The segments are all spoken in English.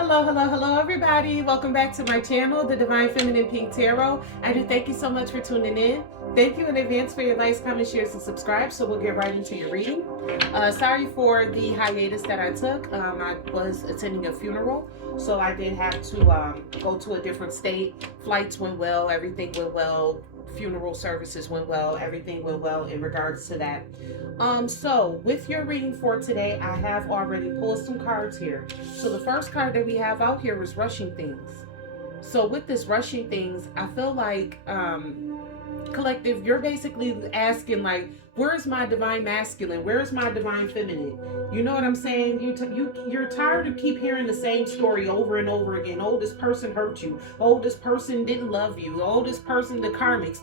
Hello, hello, hello, everybody. Welcome back to my channel, The Divine Feminine Pink Tarot. I do thank you so much for tuning in. Thank you in advance for your likes, comments, shares, and subscribe. So we'll get right into your reading. Sorry for the hiatus that I took. I was attending a funeral, so I did have to go to a different state. Flights went well, everything went well. Funeral services went well, everything went well in regards to that. So with your reading for today, I have already pulled some cards here. So the first card that we have out here is rushing things. So with this rushing things, I feel like collective, you're basically asking like, where's my divine masculine? Where's my divine feminine? You know what I'm saying? You're tired of keep hearing the same story over and over again. Oh, this person hurt you. Oh, this person didn't love you. Oh, this person, the karmics.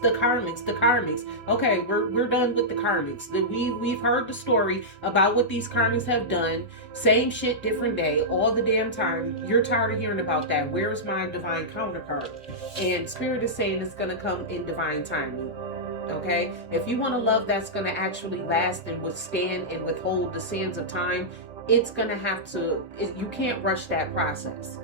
Okay, we're done with the karmics. We've heard the story about what these karmics have done. Same shit, different day, all the damn time. You're tired of hearing about that. Where's my divine counterpart? And Spirit is saying it's gonna come in divine timing. Okay, if you want a love that's going to actually last and withstand and withhold the sands of time, it's going to have to, you can't rush that process.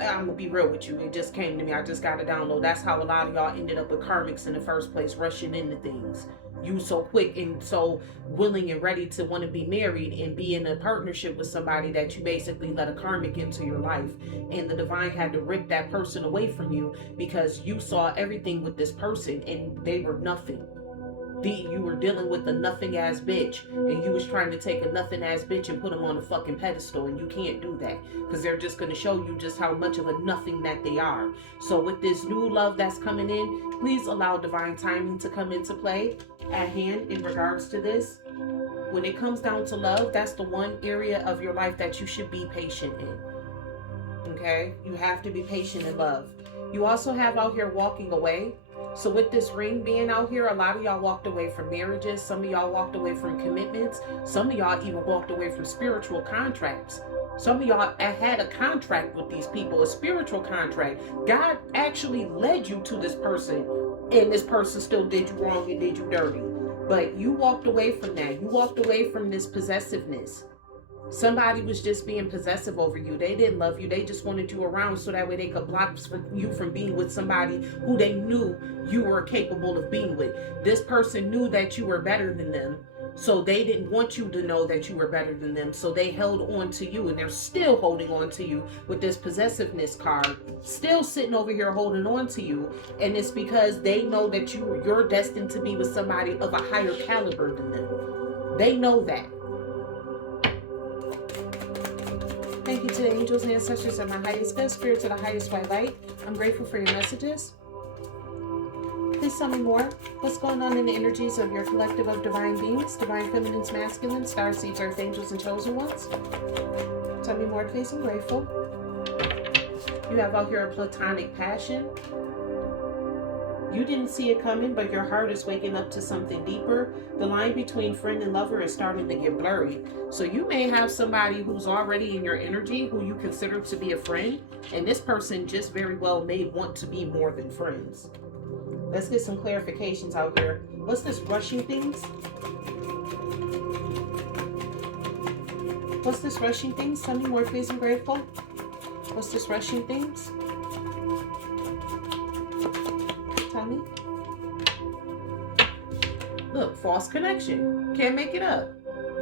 I'm gonna be real with you, it just came to me, I just got to download. That's how a lot of y'all ended up with karmics in the first place, rushing into things. You so quick and so willing and ready to want to be married and be in a partnership with somebody that you basically let a karmic into your life, and the divine had to rip that person away from you because you saw everything with this person and they were nothing. You were dealing with a nothing ass bitch, and you was trying to take a nothing ass bitch and put them on a fucking pedestal, and you can't do that because they're just going to show you just how much of a nothing that they are. So with this new love that's coming in, please allow divine timing to come into play at hand in regards to this. When it comes down to love, that's the one area of your life that you should be patient in. Okay, you have to be patient in love. You also have out here walking away. So with this ring being out here, a lot of y'all walked away from marriages. Some of y'all walked away from commitments. Some of y'all even walked away from spiritual contracts. Some of y'all had a contract with these people, a spiritual contract. God actually led you to this person, and this person still did you wrong and did you dirty. But you walked away from that. You walked away from this possessiveness. Somebody was just being possessive over you. They didn't love you. They just wanted you around so that way they could block you from being with somebody who they knew you were capable of being with. This person knew that you were better than them, so they didn't want you to know that you were better than them. So they held on to you, and they're still holding on to you with this possessiveness card, still sitting over here holding on to you. And it's because they know that you're destined to be with somebody of a higher caliber than them. They know that. Thank you to the angels and ancestors of my highest good, spirit to the highest white light. I'm grateful for your messages. Please tell me more. What's going on in the energies of your collective of divine beings, divine feminines, masculines, star seeds, earth angels, and chosen ones? Tell me more, please. I'm grateful. You have out here a platonic passion. You didn't see it coming, but your heart is waking up to something deeper. The line between friend and lover is starting to get blurry. So you may have somebody who's already in your energy who you consider to be a friend, and this person just very well may want to be more than friends. Let's get some clarifications out here. What's this rushing things? What's this rushing things? Tell me more, please. I'm grateful. What's this rushing things? Tell me. Look, false connection. Can't make it up.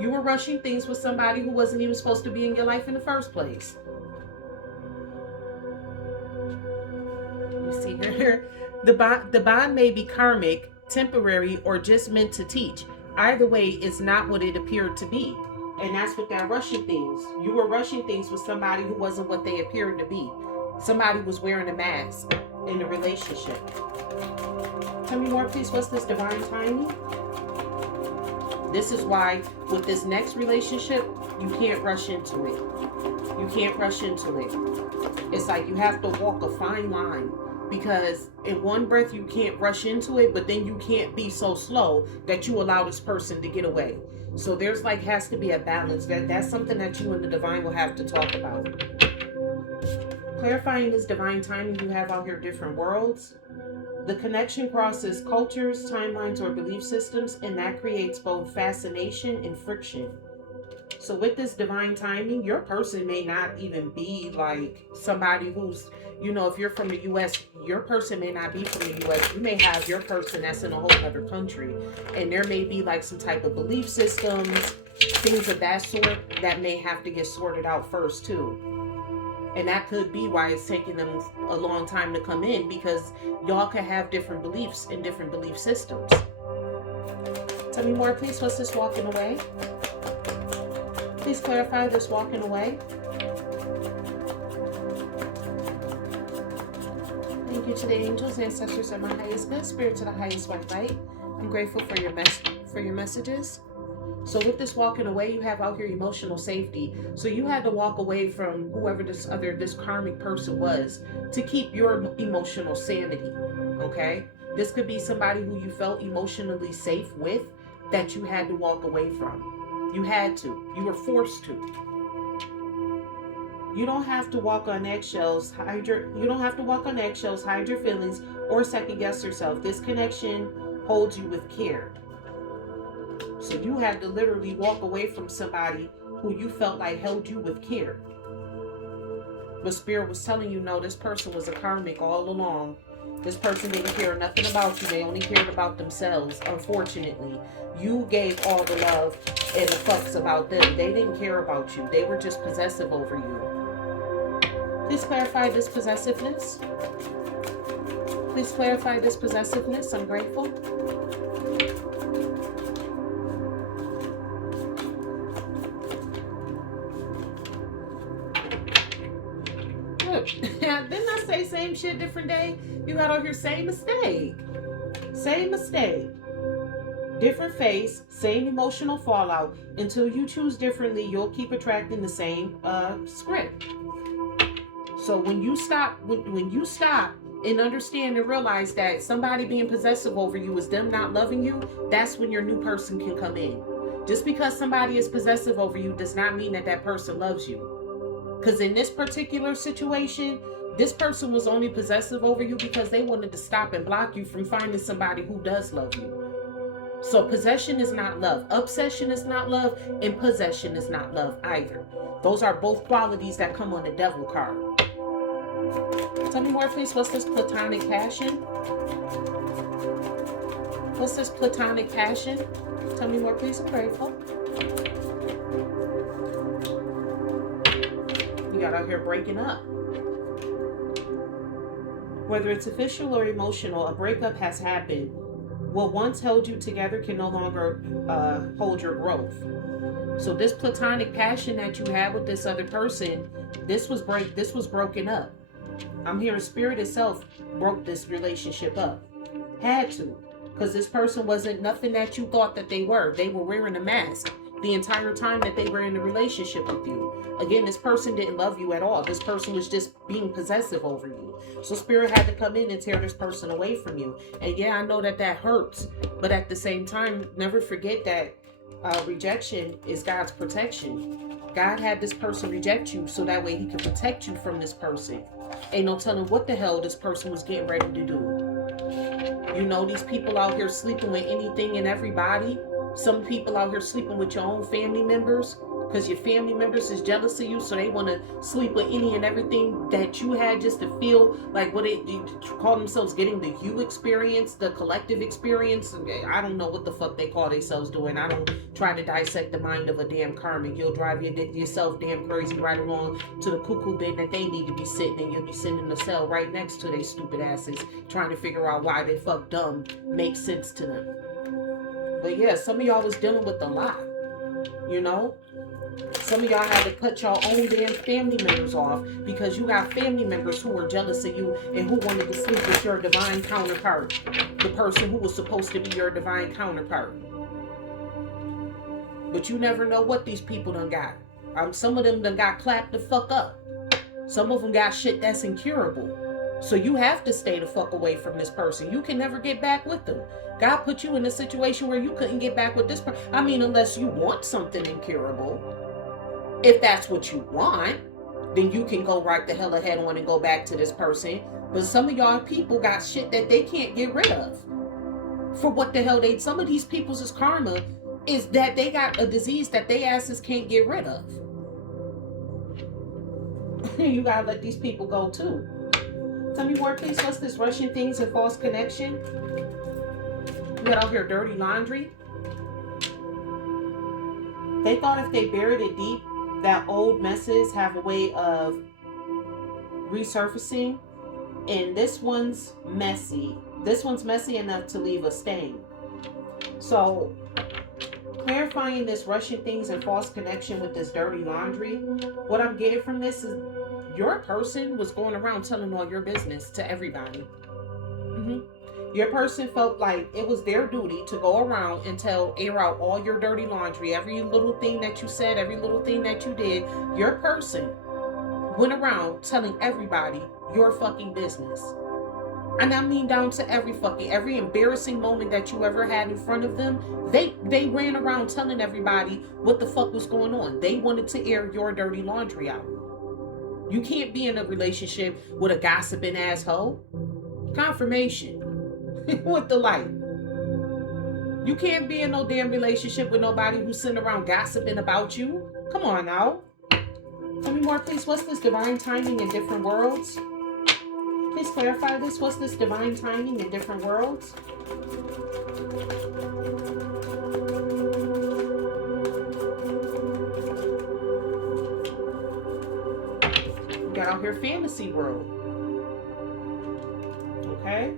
You were rushing things with somebody who wasn't even supposed to be in your life in the first place. You see here? The bond may be karmic, temporary, or just meant to teach. Either way, it's not what it appeared to be. And that's what that rushing things. You were rushing things with somebody who wasn't what they appeared to be. Somebody was wearing a mask in a relationship. Tell me more, please. What's this divine timing? This is why with this next relationship, you can't rush into it. You can't rush into it. It's like you have to walk a fine line, because in one breath you can't rush into it, but then you can't be so slow that you allow this person to get away. So there's like has to be a balance. That's something that you and the divine will have to talk about. Clarifying this divine timing, you have out here different worlds. The connection crosses cultures, timelines, or belief systems, and that creates both fascination and friction. So with this divine timing, your person may not even be like somebody who's, you know, if you're from the US, your person may not be from the US. You may have your person that's in a whole other country. And there may be like some type of belief systems, things of that sort that may have to get sorted out first too. And that could be why it's taking them a long time to come in, because y'all could have different beliefs and different belief systems. Tell me more, please. What's this walking away? Please clarify this walking away. Thank you to the angels, ancestors, and my highest good, spirit to the highest white light. I'm grateful for your messages. So with this walking away, you have out here emotional safety. So you had to walk away from whoever this karmic person was to keep your emotional sanity. Okay? This could be somebody who you felt emotionally safe with that you had to walk away from. You had to. You were forced to. You don't have to walk on eggshells. Hide your feelings, or second guess yourself. This connection holds you with care. So you had to literally walk away from somebody who you felt like held you with care. But Spirit was telling you, no, this person was a karmic all along. This person didn't care nothing about you. They only cared about themselves, unfortunately. You gave all the love and the fucks about them. They didn't care about you. They were just possessive over you. Please clarify this possessiveness. Please clarify this possessiveness. I'm grateful. Didn't I say same shit, different day? You got out here, same mistake. Same mistake. Different face, same emotional fallout. Until you choose differently, you'll keep attracting the same script. So when you stop, when you stop and understand and realize that somebody being possessive over you is them not loving you, that's when your new person can come in. Just because somebody is possessive over you does not mean that that person loves you. Because in this particular situation, this person was only possessive over you because they wanted to stop and block you from finding somebody who does love you. So possession is not love. Obsession is not love. And possession is not love either. Those are both qualities that come on the devil card. Tell me more, please. What's this platonic passion? What's this platonic passion? Tell me more, please. I'm grateful. You got out here breaking up. Whether it's official or emotional, a breakup has happened. What once held you together can no longer hold your growth. So this platonic passion that you had with this other person, this was broken up. I'm hearing Spirit itself broke this relationship up. Had to. Because this person wasn't nothing that you thought that they were. They were wearing a mask the entire time that they were in a relationship with you. Again, this person didn't love you at all. This person was just being possessive over you. So Spirit had to come in and tear this person away from you. And yeah, I know that that hurts. But at the same time, never forget that rejection is God's protection. God had this person reject you so that way he could protect you from this person. Ain't no telling what the hell this person was getting ready to do. You know, these people out here sleeping with anything and everybody. Some people out here sleeping with your own family members because your family members is jealous of you, so they want to sleep with any and everything that you had just to feel like what they call themselves getting the you experience, the collective experience. I don't know what the fuck they call themselves doing. I don't try to dissect the mind of a damn karmic. You'll drive yourself damn crazy right along to the cuckoo bed that they need to be sitting, and you'll be sitting in the cell right next to their stupid asses trying to figure out why they fuck dumb makes sense to them. But yeah, some of y'all was dealing with a lot, you know? Some of y'all had to cut your own damn family members off because you got family members who were jealous of you and who wanted to sleep with your divine counterpart, the person who was supposed to be your divine counterpart. But you never know what these people done got. Some of them done got clapped the fuck up. Some of them got shit that's incurable. So you have to stay the fuck away from this person. You can never get back with them. God put you in a situation where you couldn't get back with this person. I mean, unless you want something incurable. If that's what you want, then you can go right the hell ahead on and go back to this person. But some of y'all people got shit that they can't get rid of. For what the hell some of these people's is karma. is that they got a disease that they asses can't get rid of. You gotta let these people go too. Tell me more, please. What's this? Rushing things and false connection? You got out here dirty laundry. They thought if they buried it deep, that old messes have a way of resurfacing. And this one's messy. This one's messy enough to leave a stain. So, clarifying this rushing things and false connection with this dirty laundry, what I'm getting from this is your person was going around telling all your business to everybody. Your person felt like it was their duty to go around and air out all your dirty laundry, every little thing that you said, every little thing that you did. Your person went around telling everybody your fucking business. And I mean down to every embarrassing moment that you ever had in front of them, they ran around telling everybody what the fuck was going on. They wanted to air your dirty laundry out. You can't be in a relationship with a gossiping asshole. Confirmation. With the light. You can't be in no damn relationship with nobody who's sitting around gossiping about you. Come on now. Tell me more, please. What's this divine timing in different worlds? Please clarify this. What's this divine timing in different worlds? We got out here fantasy world. Okay.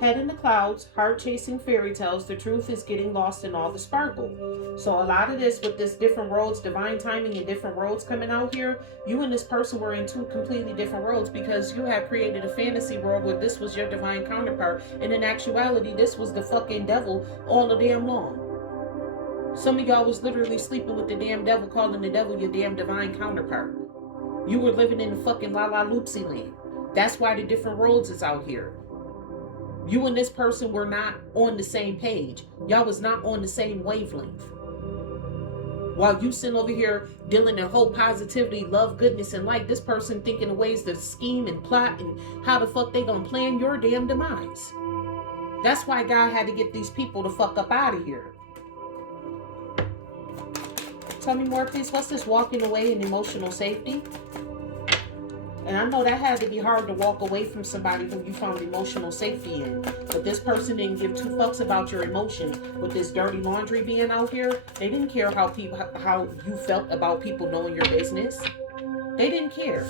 Head in the clouds, heart chasing fairy tales, the truth is getting lost in all the sparkle. So a lot of this with this different worlds, divine timing and different worlds coming out here, you and this person were in two completely different worlds because you had created a fantasy world where this was your divine counterpart. And in actuality, this was the fucking devil all the damn long. Some of y'all was literally sleeping with the damn devil, calling the devil your damn divine counterpart. You were living in the fucking la la loopsy land. That's why the different worlds is out here. You and this person were not on the same page. Y'all was not on the same wavelength. While you sitting over here dealing in whole positivity, love, goodness, and light, this person thinking of ways to scheme and plot and how the fuck they gonna plan your damn demise. That's why God had to get these people the fuck up out of here. Tell me more, please. What's this walking away in emotional safety? And I know that had to be hard to walk away from somebody who you found emotional safety in. But this person didn't give two fucks about your emotions with this dirty laundry being out here. They didn't care how you felt about people knowing your business. They didn't care.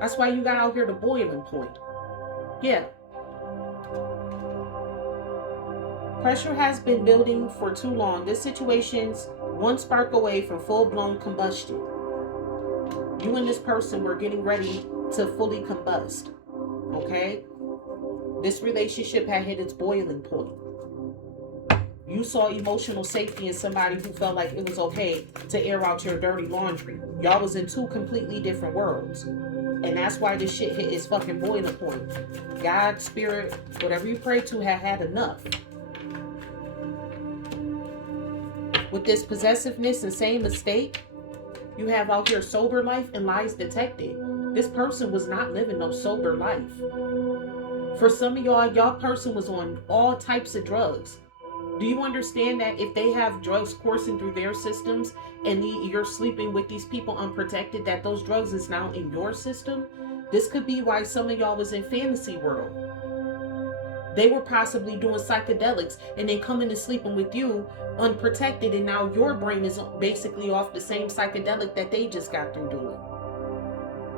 That's why you got out here to boiling point. Yeah. Pressure has been building for too long. This situation's one spark away from full-blown combustion. You and this person were getting ready to fully combust. Okay? This relationship had hit its boiling point. You saw emotional safety in somebody who felt like it was okay to air out your dirty laundry. Y'all was in two completely different worlds. And that's why this shit hit its fucking boiling point. God, spirit, whatever you pray to had enough. With this possessiveness and same mistake, you have out here sober life and lies detected. This person was not living no sober life. For some of y'all person was on all types of drugs. Do you understand that if they have drugs coursing through their systems and you're sleeping with these people unprotected, that those drugs is now in your system? This could be why some of y'all was in fantasy world. They were possibly doing psychedelics and then coming and sleeping with you unprotected, and now your brain is basically off the same psychedelic that they just got through doing.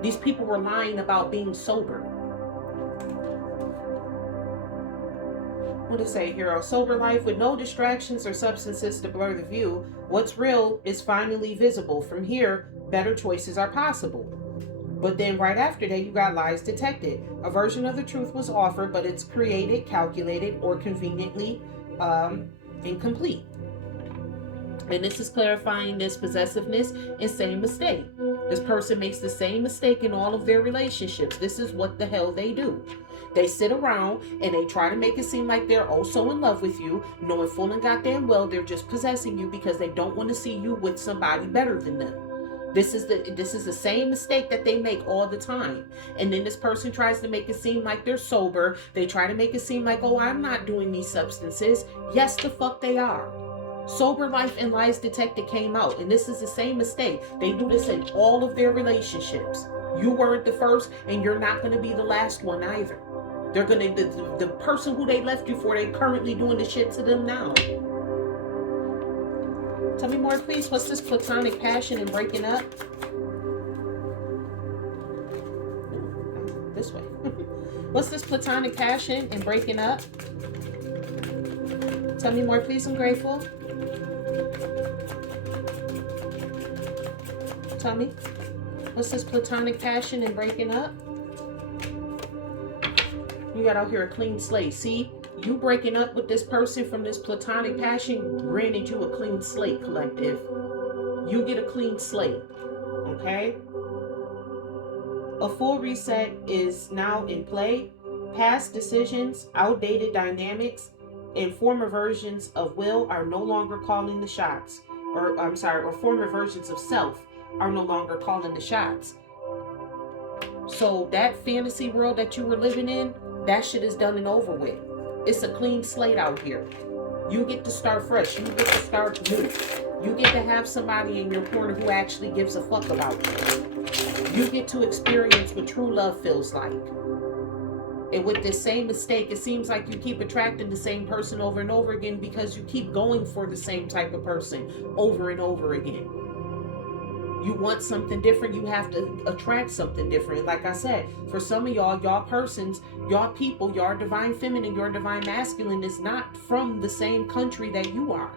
These people were lying about being sober. What does it say here? A sober life with no distractions or substances to blur the view. What's real is finally visible. From here, better choices are possible. But then right after that, you got lies detected. A version of the truth was offered, but it's created, calculated, or conveniently incomplete. And this is clarifying this possessiveness and same mistake. This person makes the same mistake in all of their relationships. This is what the hell they do. They sit around and they try to make it seem like they're oh so in love with you, knowing full and goddamn well they're just possessing you because they don't want to see you with somebody better than them. This is the same mistake that they make all the time. And then this person tries to make it seem like they're sober. They try to make it seem like, oh, I'm not doing these substances. Yes, the fuck they are. Sober Life and Lies Detected came out, and this is the same mistake. They do this in all of their relationships. You weren't the first, and you're not going to be the last one either. They're going to, the person who they left you for, they currently doing the shit to them now. Tell me more, please. What's this platonic passion and breaking up? This way. What's this platonic passion and breaking up? Tell me more, please. I'm grateful. Tell me. What's this platonic passion and breaking up? You got out here a clean slate. See, you breaking up with this person from this platonic passion granted you a clean slate, collective. You get a clean slate. Okay? A full reset is now in play. Past decisions, outdated dynamics, and former versions of will are no longer calling the shots. Or former versions of self are no longer calling the shots. So that fantasy world that you were living in, that shit is done and over with. It's a clean slate out here. You get to start fresh. You get to start new. You get to have somebody in your corner who actually gives a fuck about you. You get to experience what true love feels like. And with this same mistake, it seems like you keep attracting the same person over and over again because you keep going for the same type of person over and over again. You want something different, you have to attract something different. Like I said, for some of y'all persons, y'all people, your divine feminine, your divine masculine is not from the same country that you are.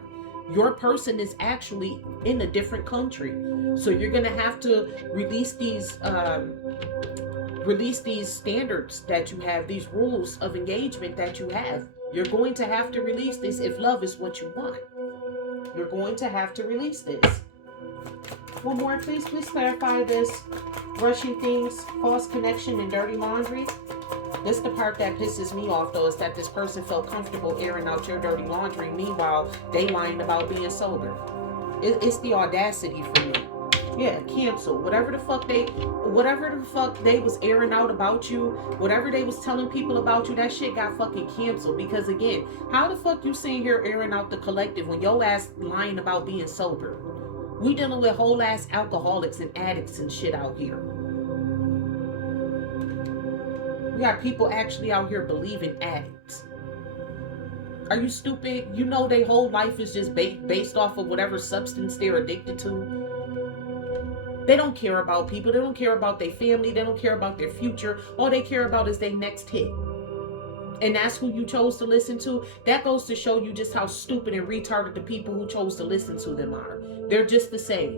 Your person is actually in a different country. So you're going to have to release these standards that you have, these rules of engagement that you have. You're going to have to release this if love is what you want. You're going to have to release this. One more, please. Please clarify this. Rushing things, false connection, and dirty laundry. This is the part that pisses me off, though, is that this person felt comfortable airing out your dirty laundry. Meanwhile, they lying about being sober. It's the audacity for me. Yeah, cancel. Whatever the fuck they was airing out about you, whatever they was telling people about you, that shit got fucking canceled. Because again, how the fuck you sitting here airing out the collective when your ass lying about being sober? We dealing with whole ass alcoholics and addicts and shit out here. We got people actually out here believing addicts. Are you stupid? You know their whole life is just based off of whatever substance they're addicted to. They don't care about people. They don't care about their family. They don't care about their future. All they care about is their next hit. And that's who you chose to listen to. That goes to show you just how stupid and retarded the people who chose to listen to them are. They're just the same.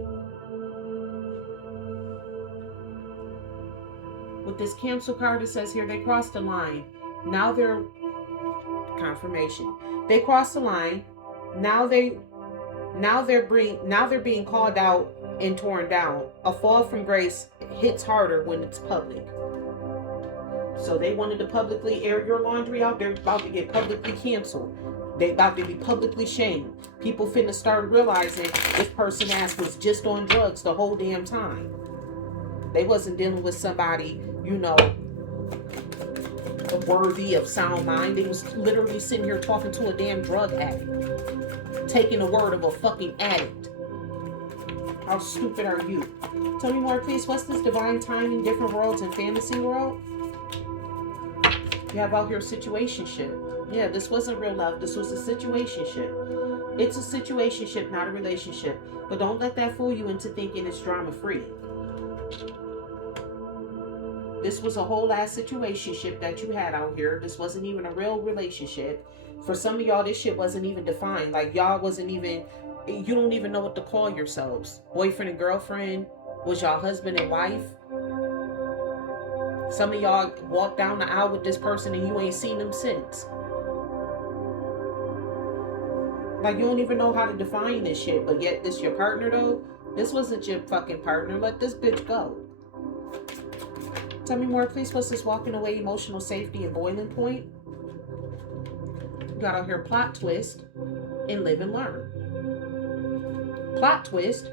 With this cancel card, it says here they crossed the line. Now they're confirmation. They crossed the line. Now they're being called out and torn down. A fall from grace hits harder when it's public. So they wanted to publicly air your laundry out. They're about to get publicly canceled. They about to be publicly shamed. People finna start realizing this person ass was just on drugs the whole damn time. They wasn't dealing with somebody, worthy of sound mind. They was literally sitting here talking to a damn drug addict. Taking the word of a fucking addict. How stupid are you? Tell me more, please. What's this divine timing, different worlds, and fantasy world? You have out here a situationship. Yeah, this wasn't real love. This was a situationship. It's a situationship, not a relationship. But don't let that fool you into thinking it's drama-free. This was a whole ass situationship that you had out here. This wasn't even a real relationship. For some of y'all, this shit wasn't even defined. Like, y'all wasn't even... You don't even know what to call yourselves. Boyfriend and girlfriend? Was y'all husband and wife? Some of y'all walked down the aisle with this person and you ain't seen them since. Like, you don't even know how to define this shit, but yet this your partner, though? This wasn't your fucking partner. Let this bitch go. Tell me more, please. What's this walking away, emotional safety, and boiling point? You got out here plot twist and live and learn. Plot twist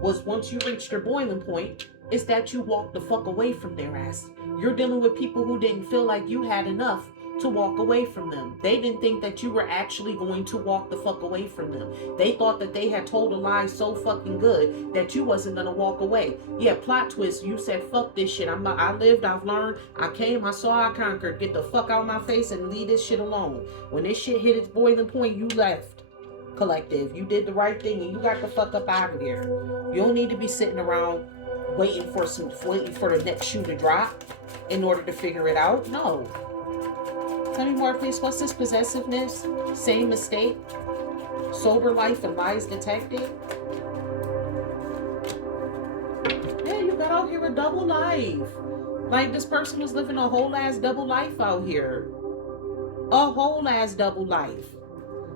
was once you reached your boiling point, is that you walked the fuck away from their ass. You're dealing with people who didn't feel like you had enough to walk away from them. They didn't think that you were actually going to walk the fuck away from them. They thought that they had told a lie so fucking good that you wasn't gonna walk away. Yeah, plot twist. You said, fuck this shit. I lived, I've learned, I came, I saw, I conquered. Get the fuck out of my face and leave this shit alone. When this shit hit its boiling point, you left. Collective. You did the right thing and you got the fuck up out of there. You don't need to be sitting around waiting for the next shoe to drop in order to figure it out. No. Tell me more, please. What's this? Possessiveness? Same mistake? Sober life and lies detected? Yeah, you got out here a double life. Like, this person was living a whole ass double life out here. A whole ass double life.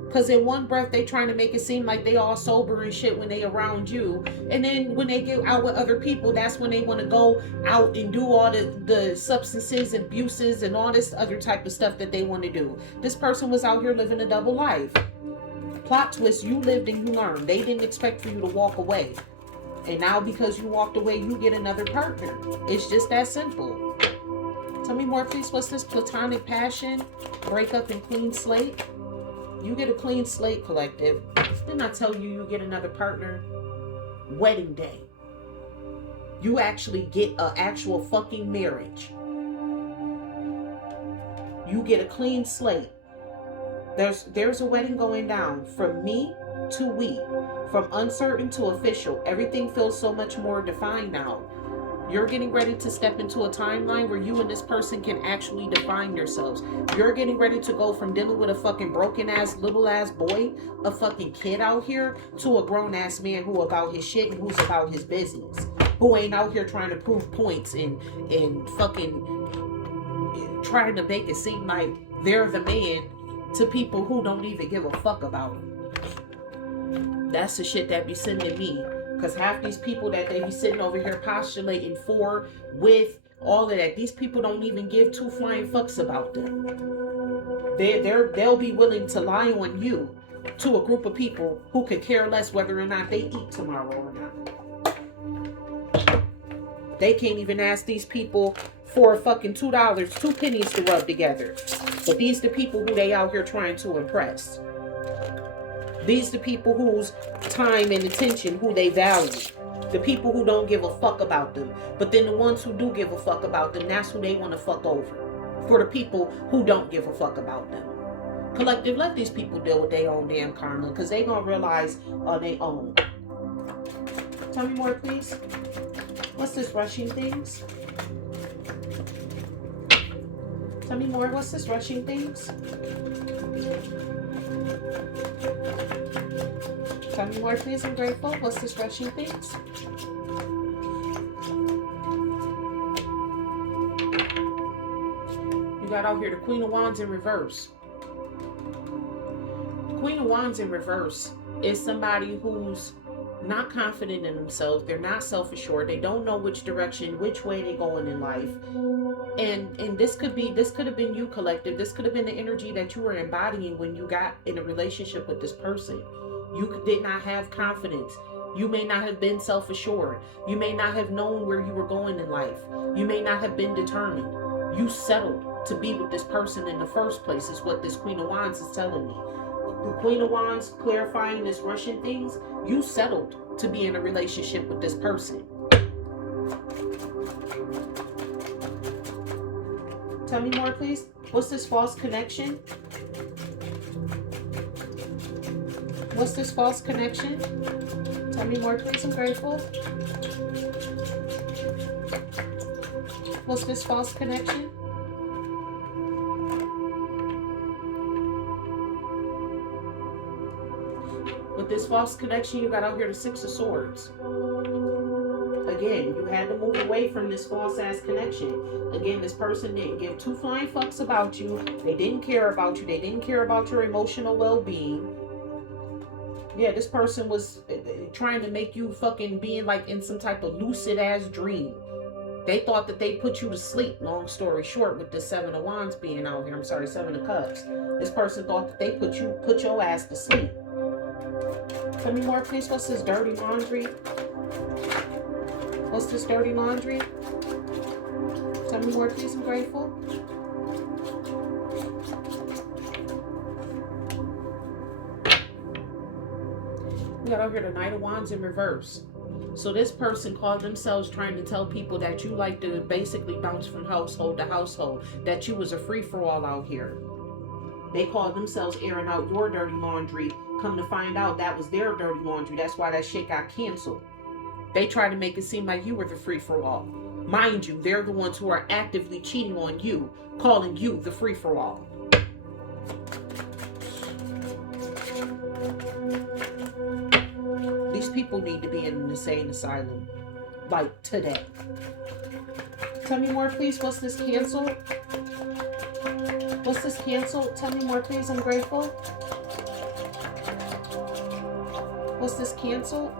Because in one breath, they trying to make it seem like they all sober and shit when they around you. And then when they get out with other people, that's when they want to go out and do all the substances, abuses, and all this other type of stuff that they want to do. This person was out here living a double life. Plot twist, you lived and you learned. They didn't expect for you to walk away. And now because you walked away, you get another partner. It's just that simple. Tell me more, please. What's this? Platonic passion? Breakup and clean slate? You get a clean slate, collective. Didn't I tell you you get another partner? Wedding day. You actually get an actual fucking marriage. You get a clean slate. There's a wedding going down. From me to we. From uncertain to official. Everything feels so much more defined now. You're getting ready to step into a timeline where you and this person can actually define yourselves. You're getting ready to go from dealing with a fucking broken ass, little ass boy, a fucking kid out here, to a grown ass man who about his shit and who's about his business. Who ain't out here trying to prove points and fucking trying to make it seem like they're the man to people who don't even give a fuck about them. That's the shit that be sending me. Because half these people that they be sitting over here postulating for, with, all of that, these people don't even give two flying fucks about them. They'll be willing to lie on you to a group of people who could care less whether or not they eat tomorrow or not. They can't even ask these people for a fucking $2, 2 pennies to rub together. But these the people who they out here trying to impress. These the people whose time and attention, who they value. The people who don't give a fuck about them. But then the ones who do give a fuck about them, that's who they want to fuck over. For the people who don't give a fuck about them. Collective, let these people deal with their own damn karma. Because they going to realize on their own. Tell me more, please. What's this rushing things? Tell me more. What's this rushing things? Tell me more, please. I'm grateful. What's this rushing things? You got out here the Queen of Wands in reverse. The Queen of Wands in reverse is somebody who's not confident in themselves. They're not self-assured. They don't know which direction, which way they're going in life. And this could have been you, collective. This could have been the energy that you were embodying when you got in a relationship with this person. You did not have confidence. You may not have been self-assured. You may not have known where you were going in life. You may not have been determined. You settled to be with this person in the first place, is what this Queen of Wands is telling me. The Queen of Wands clarifying this Russian things. You settled to be in a relationship with this person. Tell me more, please. What's this false connection? What's this false connection? Tell me more, please. I'm grateful. What's this false connection? With this false connection, you got out here the Six of Swords. Again, you had to move away from this false ass connection. Again, this person didn't give two flying fucks about you. They didn't care about you. They didn't care about your emotional well-being. Yeah, this person was trying to make you fucking being like in some type of lucid ass dream. They thought that they put you to sleep. Long story short, with the Seven of Wands being out here. I'm sorry, Seven of Cups. This person thought that they put your ass to sleep. Tell me more, please. What's this dirty laundry? What's this dirty laundry? Tell me more, please. I'm grateful. got out here the Knight of Wands in reverse. So this person called themselves trying to tell people that you like to basically bounce from household to household, that you was a free-for-all out here. They called themselves airing out your dirty laundry. Come to find out that was their dirty laundry. That's why that shit got canceled. They tried to make it seem like you were the free-for-all. Mind you, they're the ones who are actively cheating on you, calling you the free-for-all. These people need to be in an insane asylum. Like today. Tell me more, please. What's this canceled? What's this canceled? Tell me more, please. I'm grateful. What's this canceled?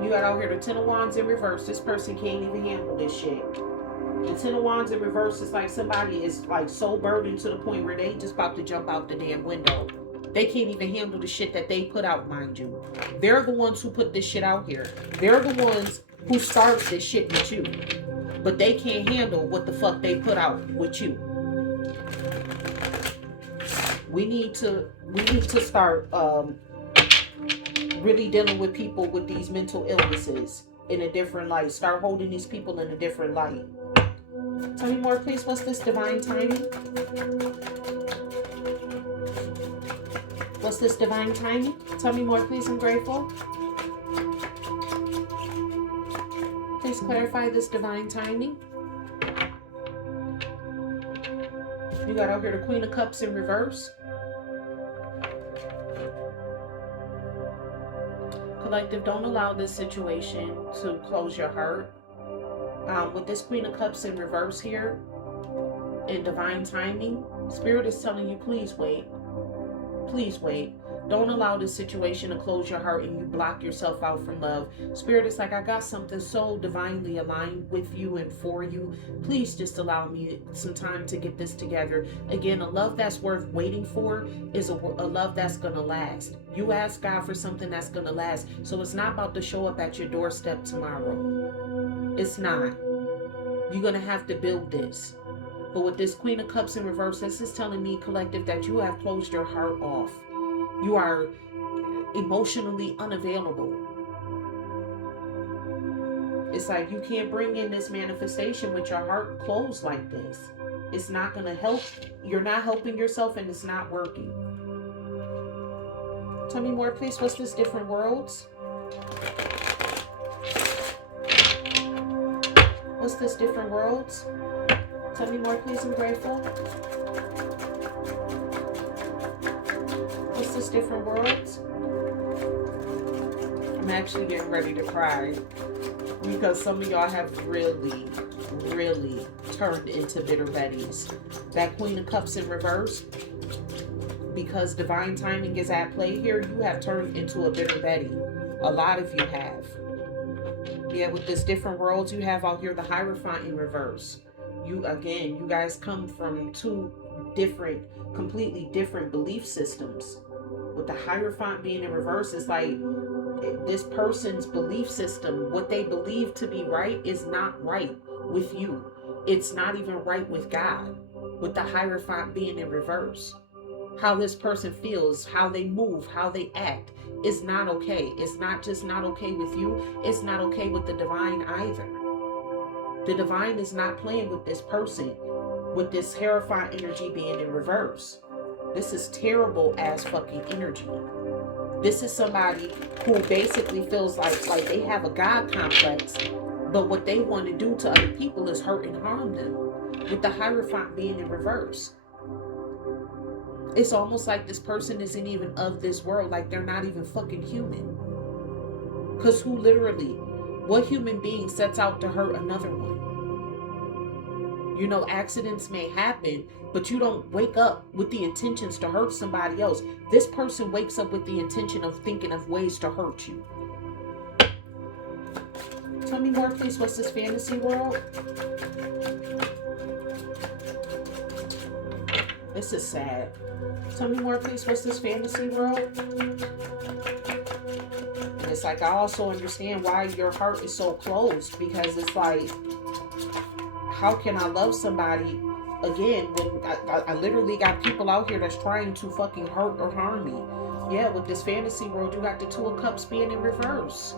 You got out here the Ten of Wands in reverse. This person can't even handle this shit. The Ten of Wands in reverse is like somebody is like so burdened to the point where they just about to jump out the damn window. They can't even handle the shit that they put out, mind you. They're the ones who put this shit out here. They're the ones who started this shit with you. But they can't handle what the fuck they put out with you. We need to start really dealing with people with these mental illnesses in a different light. Start holding these people in a different light. Tell me more, please. What's this divine timing? What's this divine timing? Tell me more, please. I'm grateful. Please clarify this divine timing. You got out here the Queen of Cups in reverse. Collective, don't allow this situation to close your heart. With this Queen of Cups in reverse here, in divine timing, Spirit is telling you, please wait. Please wait. Don't allow this situation to close your heart and you block yourself out from love. Spirit is like, I got something so divinely aligned with you and for you. Please just allow me some time to get this together. Again, a love that's worth waiting for is a love that's going to last. You ask God for something that's going to last. So it's not about to show up at your doorstep tomorrow. It's not. You're going to have to build this. But with this Queen of Cups in reverse, this is telling me, collective, that you have closed your heart off. You are emotionally unavailable. It's like you can't bring in this manifestation with your heart closed like this. It's not going to help. You're not helping yourself and it's not working. Tell me more, please. What's this different worlds? What's this different worlds? Tell me more, please. I'm grateful. What's this different worlds? I'm actually getting ready to cry because some of y'all have really turned into bitter Bettys. That Queen of Cups in reverse, because divine timing is at play here, you have turned into a bitter Betty. A lot of you have. Yeah, with this different worlds, you have out here the Hierophant in reverse. You guys come from two completely different belief systems. With the Hierophant being in reverse, it's like this person's belief system, what they believe to be right, is not right with you. It's not even right with God. With the Hierophant being in reverse, how this person feels, how they move, how they act is not okay. It's not just not okay with you, it's not okay with the divine either. The divine is not playing with this person, with this Hierophant energy being in reverse. This is terrible ass fucking energy. This is somebody who basically feels like they have a God complex, but what they want to do to other people is hurt and harm them. With the Hierophant being in reverse, it's almost like this person isn't even of this world, like they're not even fucking human. Because what human being sets out to hurt another one? You know, accidents may happen, but you don't wake up with the intentions to hurt somebody else. This person wakes up with the intention of thinking of ways to hurt you. Tell me more, please. What's this fantasy world? This is sad. Tell me more, please. What's this fantasy world? And it's like, I also understand why your heart is so closed, because it's like, how can I love somebody again, when I literally got people out here that's trying to fucking hurt or harm me. Yeah, with this fantasy world, you got the Two of Cups being in reverse.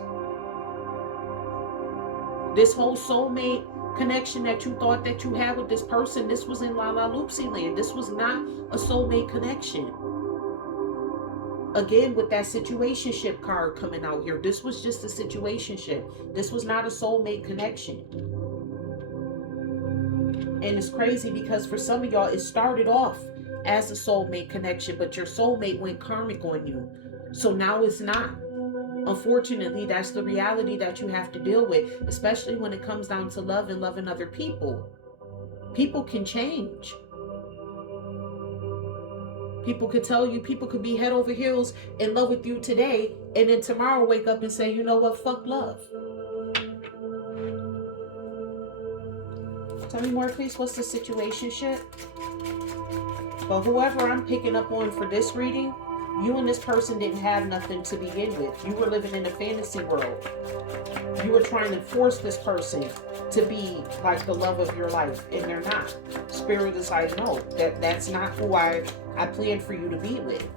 This whole soulmate connection that you thought that you had with this person, this was in La La Loopsy land. This was not a soulmate connection. Again, with that situationship card coming out here, this was just a situationship. This was not a soulmate connection. And it's crazy because for some of y'all, it started off as a soulmate connection, but your soulmate went karmic on you. So now it's not. Unfortunately, that's the reality that you have to deal with, especially when it comes down to love and loving other people. People can change. People could tell you, people could be head over heels in love with you today, and then tomorrow wake up and say, you know what, fuck love. Tell me more, please. What's the situationship? But whoever I'm picking up on for this reading, you and this person didn't have nothing to begin with. You were living in a fantasy world. You were trying to force this person to be like the love of your life, and they're not. Spirit is like, no, that's not who I planned for you to be with.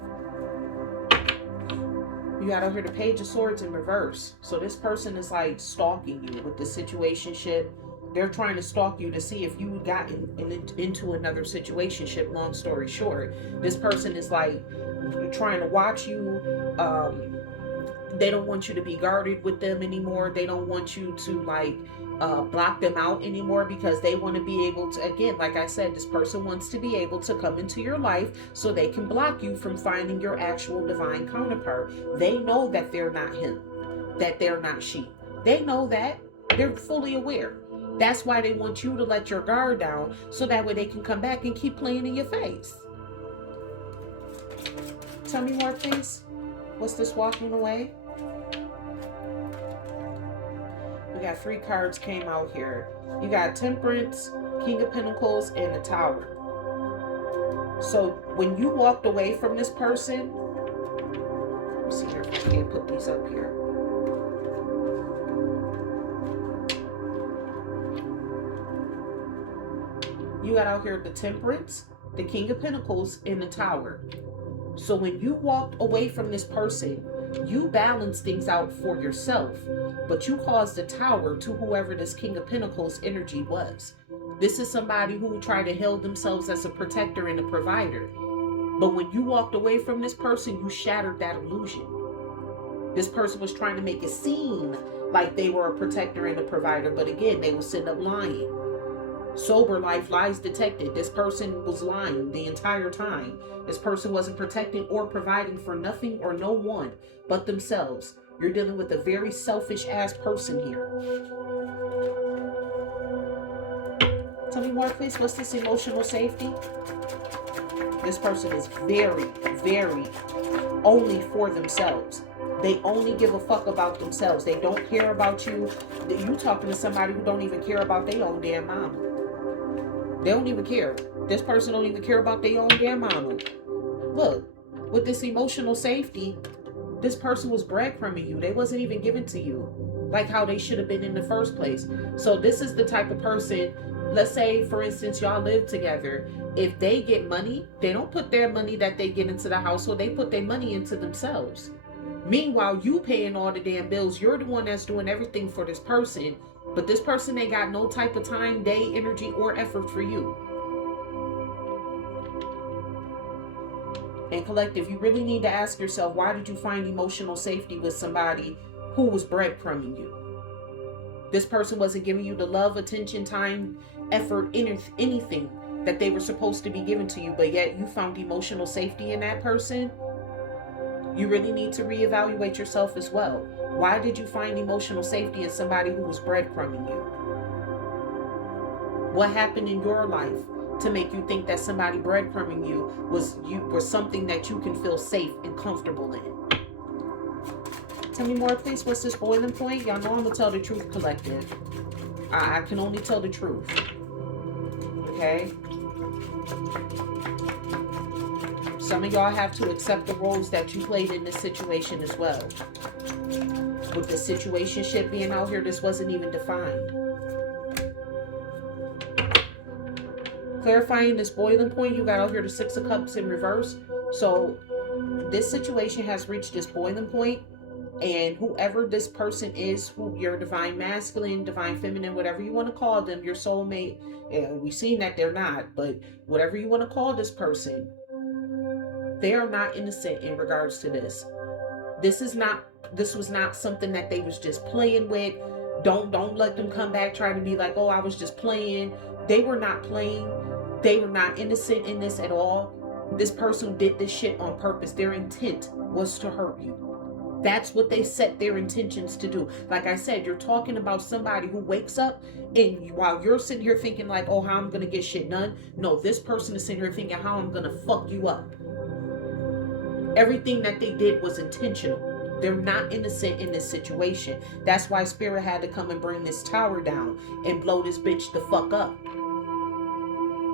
You got over here the Page of Swords in reverse. So this person is like stalking you with the situationship. They're trying to stalk you to see if you got into another situationship. Long story short, this person is like trying to watch you. They don't want you to be guarded with them anymore. They don't want you to like block them out anymore, because they want to be able to, again, like I said, this person wants to be able to come into your life so they can block you from finding your actual divine counterpart. They know that they're not him, that they're not she. They know that. They're fully aware. That's why they want you to let your guard down, so that way they can come back and keep playing in your face. Tell me more, please. What's this walking away? We got 3 cards came out here. You got Temperance, King of Pentacles, and the Tower. So when you walked away from this person, let me see here if I can't put these up here. You got out here the Temperance, the King of Pentacles, and the Tower. So when you walked away from this person, you balanced things out for yourself, but you caused the Tower to whoever this King of Pentacles energy was. This is somebody who tried to hail themselves as a protector and a provider. But when you walked away from this person, you shattered that illusion. This person was trying to make it seem like they were a protector and a provider, but again, they will end up lying. Sober life, lies detected. This person was lying the entire time. This person wasn't protecting or providing for nothing or no one but themselves. You're dealing with a very selfish ass person here. Tell me more, please. What's this emotional safety? This person is very, very only for themselves. They only give a fuck about themselves. They don't care about you. You talking to somebody who don't even care about their own damn mama. They don't even care. This person don't even care about their own damn mama. Look, with this emotional safety, this person was breadcrumbing you. They wasn't even given to you like how they should have been in the first place. So this is the type of person, let's say, for instance, y'all live together. If they get money, they don't put their money that they get into the household. They put their money into themselves. Meanwhile, you paying all the damn bills. You're the one that's doing everything for this person. But this person ain't got no type of time, day, energy, or effort for you. And collective, you really need to ask yourself, why did you find emotional safety with somebody who was breadcrumbing you? This person wasn't giving you the love, attention, time, effort, anything that they were supposed to be given to you, but yet you found emotional safety in that person. You really need to reevaluate yourself as well. Why did you find emotional safety in somebody who was breadcrumbing you? What happened in your life to make you think that somebody breadcrumbing you was something that you can feel safe and comfortable in? Tell me more, please. What's this boiling point? Y'all know I'm gonna tell the truth, collective. I can only tell the truth. Okay? Some of y'all have to accept the roles that you played in this situation as well. With the situationship being out here, this wasn't even defined. Clarifying this boiling point, you got out here the Six of Cups in reverse. So this situation has reached this boiling point, and whoever this person is, who your divine masculine, divine feminine, whatever you want to call them, your soulmate, we've seen that they're not, but whatever you want to call this person, they are not innocent in regards to this. This was not something that they was just playing with. Don't let them come back trying to be like, oh, I was just playing. They were not playing. They were not innocent in this at all. This person did this shit on purpose. Their intent was to hurt you. That's what they set their intentions to do. Like I said, you're talking about somebody who wakes up and while you're sitting here thinking like, oh, how I'm going to get shit done. No, this person is sitting here thinking how I'm going to fuck you up. Everything that they did was intentional. They're not innocent in this situation. That's why Spirit had to come and bring this tower down and blow this bitch the fuck up.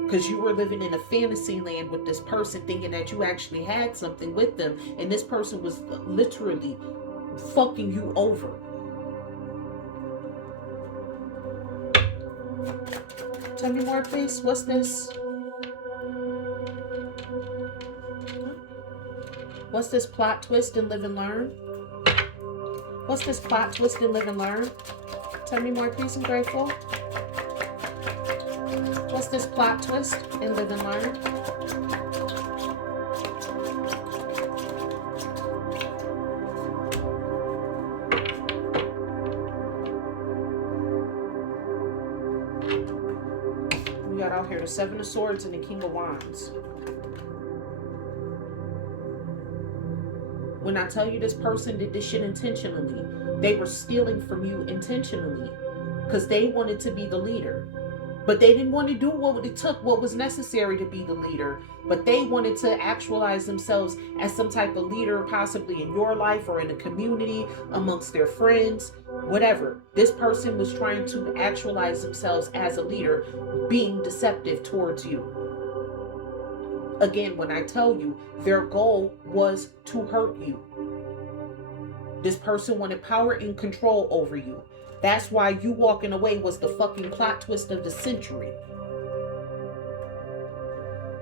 Because you were living in a fantasy land with this person thinking that you actually had something with them. And this person was literally fucking you over. Tell me more, please. What's this? What's this plot twist in Live and Learn? What's this plot twist in Live and Learn? Tell me more, please. I'm grateful. What's this plot twist in Live and Learn? We got out here the Seven of Swords and the King of Wands. When I tell you this person did this shit intentionally, they were stealing from you intentionally because they wanted to be the leader. But they didn't want to do what it took, what was necessary to be the leader. But they wanted to actualize themselves as some type of leader, possibly in your life or in the community, amongst their friends, whatever. This person was trying to actualize themselves as a leader, being deceptive towards you. Again, when I tell you, their goal was to hurt you. This person wanted power and control over you. That's why you walking away was the fucking plot twist of the century.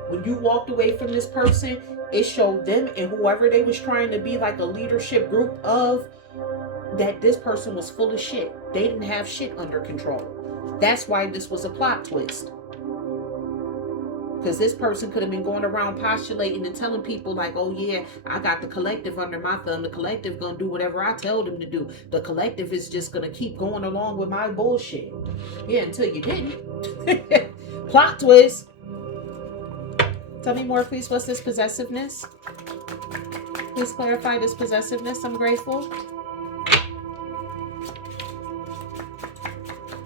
When you walked away from this person, it showed them and whoever they was trying to be like a leadership group of, that this person was full of shit. They didn't have shit under control. That's why this was a plot twist. Because this person could have been going around postulating and telling people like, oh yeah, I got the collective under my thumb. The collective gonna do whatever I tell them to do. The collective is just gonna keep going along with my bullshit. Yeah, until you didn't. Plot twist. Tell me more, please. What's this possessiveness? Please clarify this possessiveness. I'm grateful.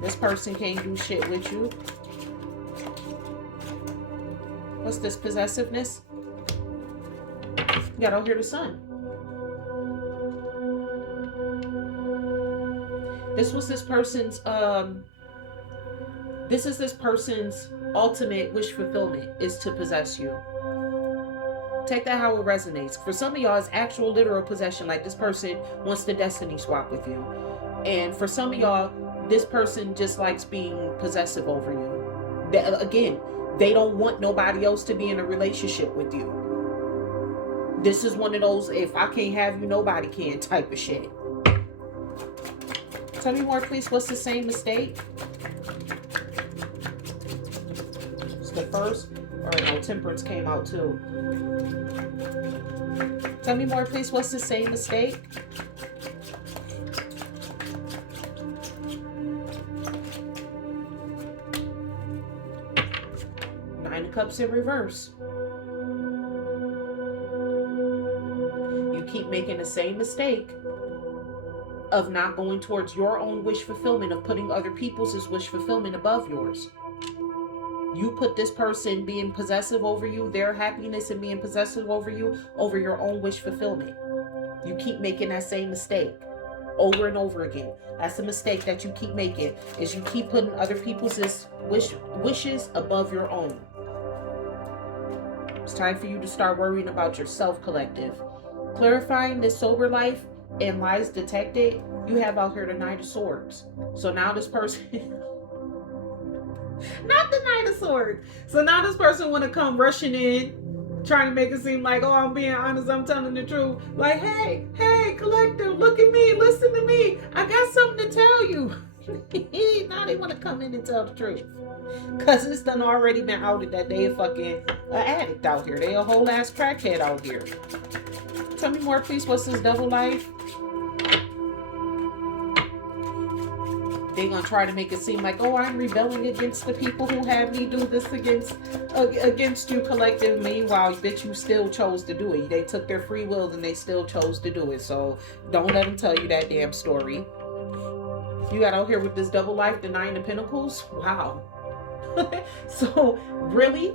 This person can't do shit with you. What's this possessiveness? You got out here the Sun. This was this person's ultimate wish fulfillment is to possess you. Take that how it resonates. For some of y'all, it's actual literal possession. Like this person wants to destiny swap with you. And for some of y'all, this person just likes being possessive over you. Again, they don't want nobody else to be in a relationship with you. This is one of those, if I can't have you, nobody can type of shit. Tell me more, please. What's the same mistake? It's the first. Or no, Temperance came out too. Tell me more, please. What's the same mistake? Nine of Cups in reverse. You keep making the same mistake of not going towards your own wish fulfillment, of putting other people's wish fulfillment above yours. You put this person being possessive over you, their happiness and being possessive over you, over your own wish fulfillment. You keep making that same mistake over and over again. That's a mistake that you keep making, is you keep putting other people's wishes above your own. It's time for you to start worrying about yourself, collective. Clarifying this sober life and lies detected, you have out here the Knight of Swords. So now this person Not the Knight of Swords. So now this person want to come rushing in, trying to make it seem like, oh, I'm being honest, I'm telling the truth. Like, hey, collective, look at me, listen to me. I got something to tell you. Now they want to come in and tell the truth. Because it's done already been outed that they a fucking addict out here. They a whole ass crackhead out here. Tell me more, please. What's this double life? They gonna try to make it seem like, oh, I'm rebelling against the people who had me do this against you, collective. Meanwhile, bitch, you still chose to do it. They took their free will and they still chose to do it. So don't let them tell you that damn story. You got out here with this double life, the Nine of Pentacles. Wow. So really?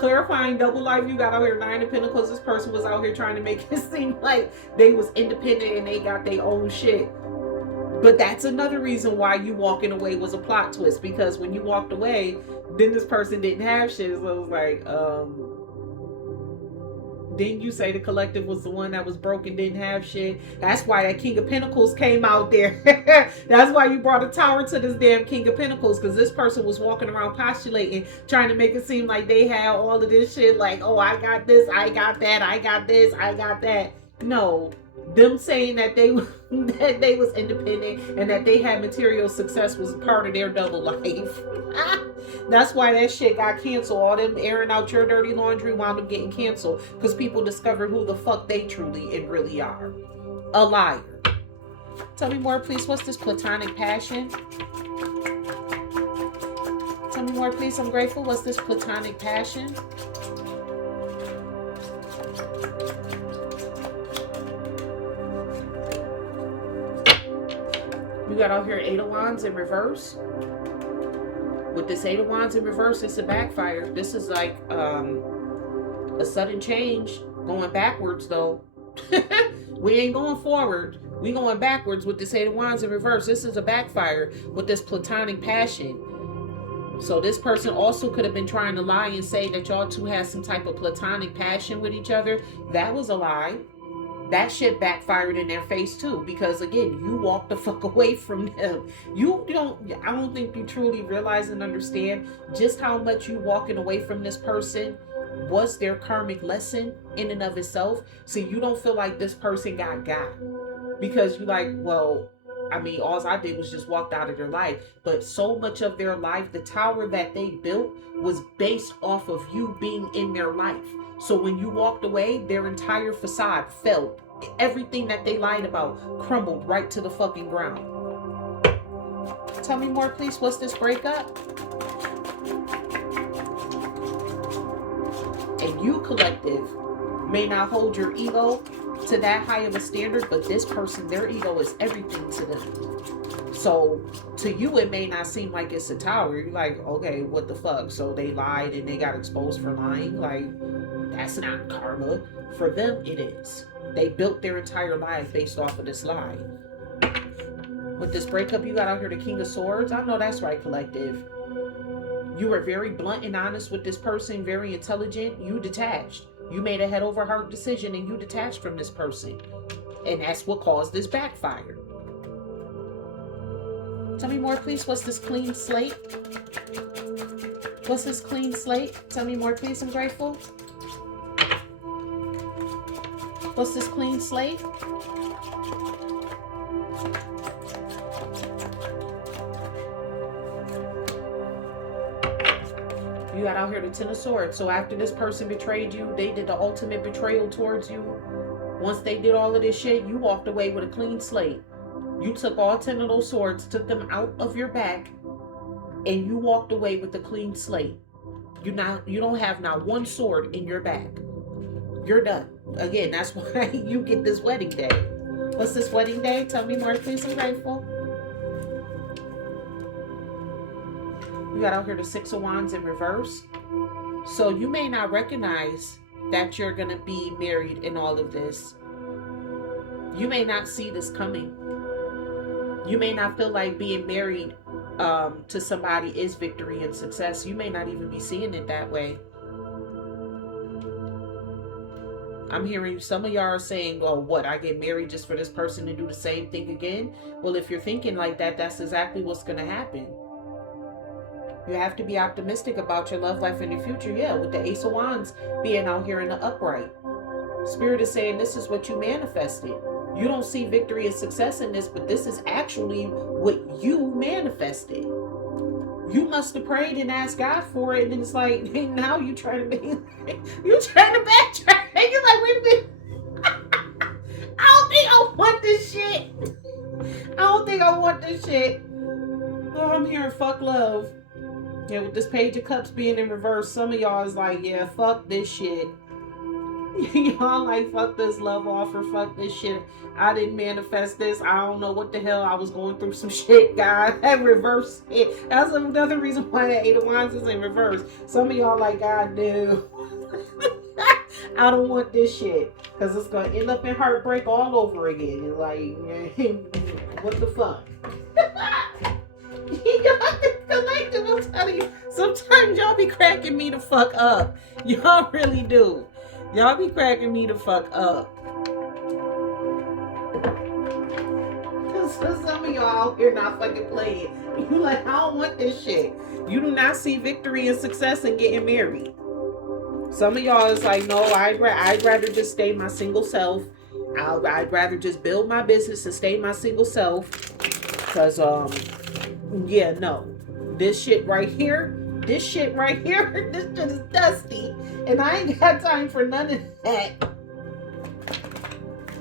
Clarifying double life, you got out here Nine of Pentacles. This person was out here trying to make it seem like they was independent and they got their own shit. But that's another reason why you walking away was a plot twist, because when you walked away, then this person didn't have shit. So it was like, didn't you say the collective was the one that was broken, didn't have shit? That's why that King of Pentacles came out there. That's why you brought a tower to this damn King of Pentacles, because this person was walking around postulating, trying to make it seem like they had all of this shit, like, oh, I got this, I got that, I got this, I got that. No. Them saying that they was independent and that they had material success was part of their double life. That's why that shit got canceled. All them airing out your dirty laundry wound up getting canceled, because people discovered who the fuck they truly and really are. A liar. Tell me more, please. What's this platonic passion? Tell me more, please. I'm grateful. What's this platonic passion? You got out here Eight of Wands in reverse. With this Eight of Wands in reverse, it's a backfire. This is like a sudden change. Going backwards though. We ain't going forward. We going backwards with this Eight of Wands in reverse. This is a backfire with this platonic passion. So this person also could have been trying to lie and say that y'all two had some type of platonic passion with each other. That was a lie. That shit backfired in their face too, because again, you walked the fuck away from them. I don't think you truly realize and understand just how much you walking away from this person was their karmic lesson in and of itself. So you don't feel like this person got, because you like, well, I mean, all I did was just walked out of their life. But so much of their life, the tower that they built was based off of you being in their life. So when you walked away, their entire facade fell. Everything that they lied about crumbled right to the fucking ground. Tell me more, please. What's this breakup? And you, collective, may not hold your ego to that high of a standard, but this person, their ego is everything to them. So to you, it may not seem like it's a tower. You're like, okay, what the fuck? So they lied and they got exposed for lying. Like, that's not karma. For them, it is. They built their entire life based off of this lie. With this breakup, you got out here the King of Swords. I know that's right, collective. You were very blunt and honest with this person, very intelligent. You detached. You made a head over heart decision and you detached from this person. And that's what caused this backfire. Tell me more, please. What's this clean slate? What's this clean slate? Tell me more, please. I'm grateful. What's this clean slate? You got out here the Ten of Swords. So after this person betrayed you, they did the ultimate betrayal towards you. Once they did all of this shit, you walked away with a clean slate. You took all 10 of those swords, took them out of your back, and you walked away with a clean slate. You don't have not one sword in your back. You're done. Again, that's why you get this wedding day. What's this wedding day? Tell me more, please. I'm grateful. You got out here the Six of Wands in reverse. So you may not recognize that you're going to be married in all of this. You may not see this coming. You may not feel like being married to somebody is victory and success. You may not even be seeing it that way. I'm hearing some of y'all are saying, well, what, I get married just for this person to do the same thing again? Well, if you're thinking like that, that's exactly what's going to happen. You have to be optimistic about your love life in the future. Yeah, with the Ace of Wands being out here in the upright. Spirit is saying this is what you manifested. You don't see victory and success in this, but this is actually what you manifested. You must have prayed and asked God for it, and it's like, now you trying to be, you trying to backtrack. You're like, wait a minute. I don't think I want this shit. I don't think I want this shit. Oh, I'm hearing fuck love. Yeah, with this Page of Cups being in reverse, some of y'all is like, yeah, fuck this shit. Y'all like, fuck this love offer, fuck this shit. I didn't manifest this. I don't know what the hell. I was going through some shit, God. That reverse it. That's another reason why the Eight of Wands is in reverse. Some of y'all like, God, dude. I don't want this shit. Because it's going to end up in heartbreak all over again. You're like, what the fuck? I'm telling you, sometimes y'all be cracking me the fuck up. Y'all really do. Y'all be cracking me the fuck up. Cause some of y'all out here not fucking playing. You like, I don't want this shit. You do not see victory and success in getting married. Some of y'all is like, no, I'd rather just stay my single self. I'd rather just build my business and stay my single self. Cause yeah, no. This shit right here, this shit is dusty. And I ain't got time for none of that.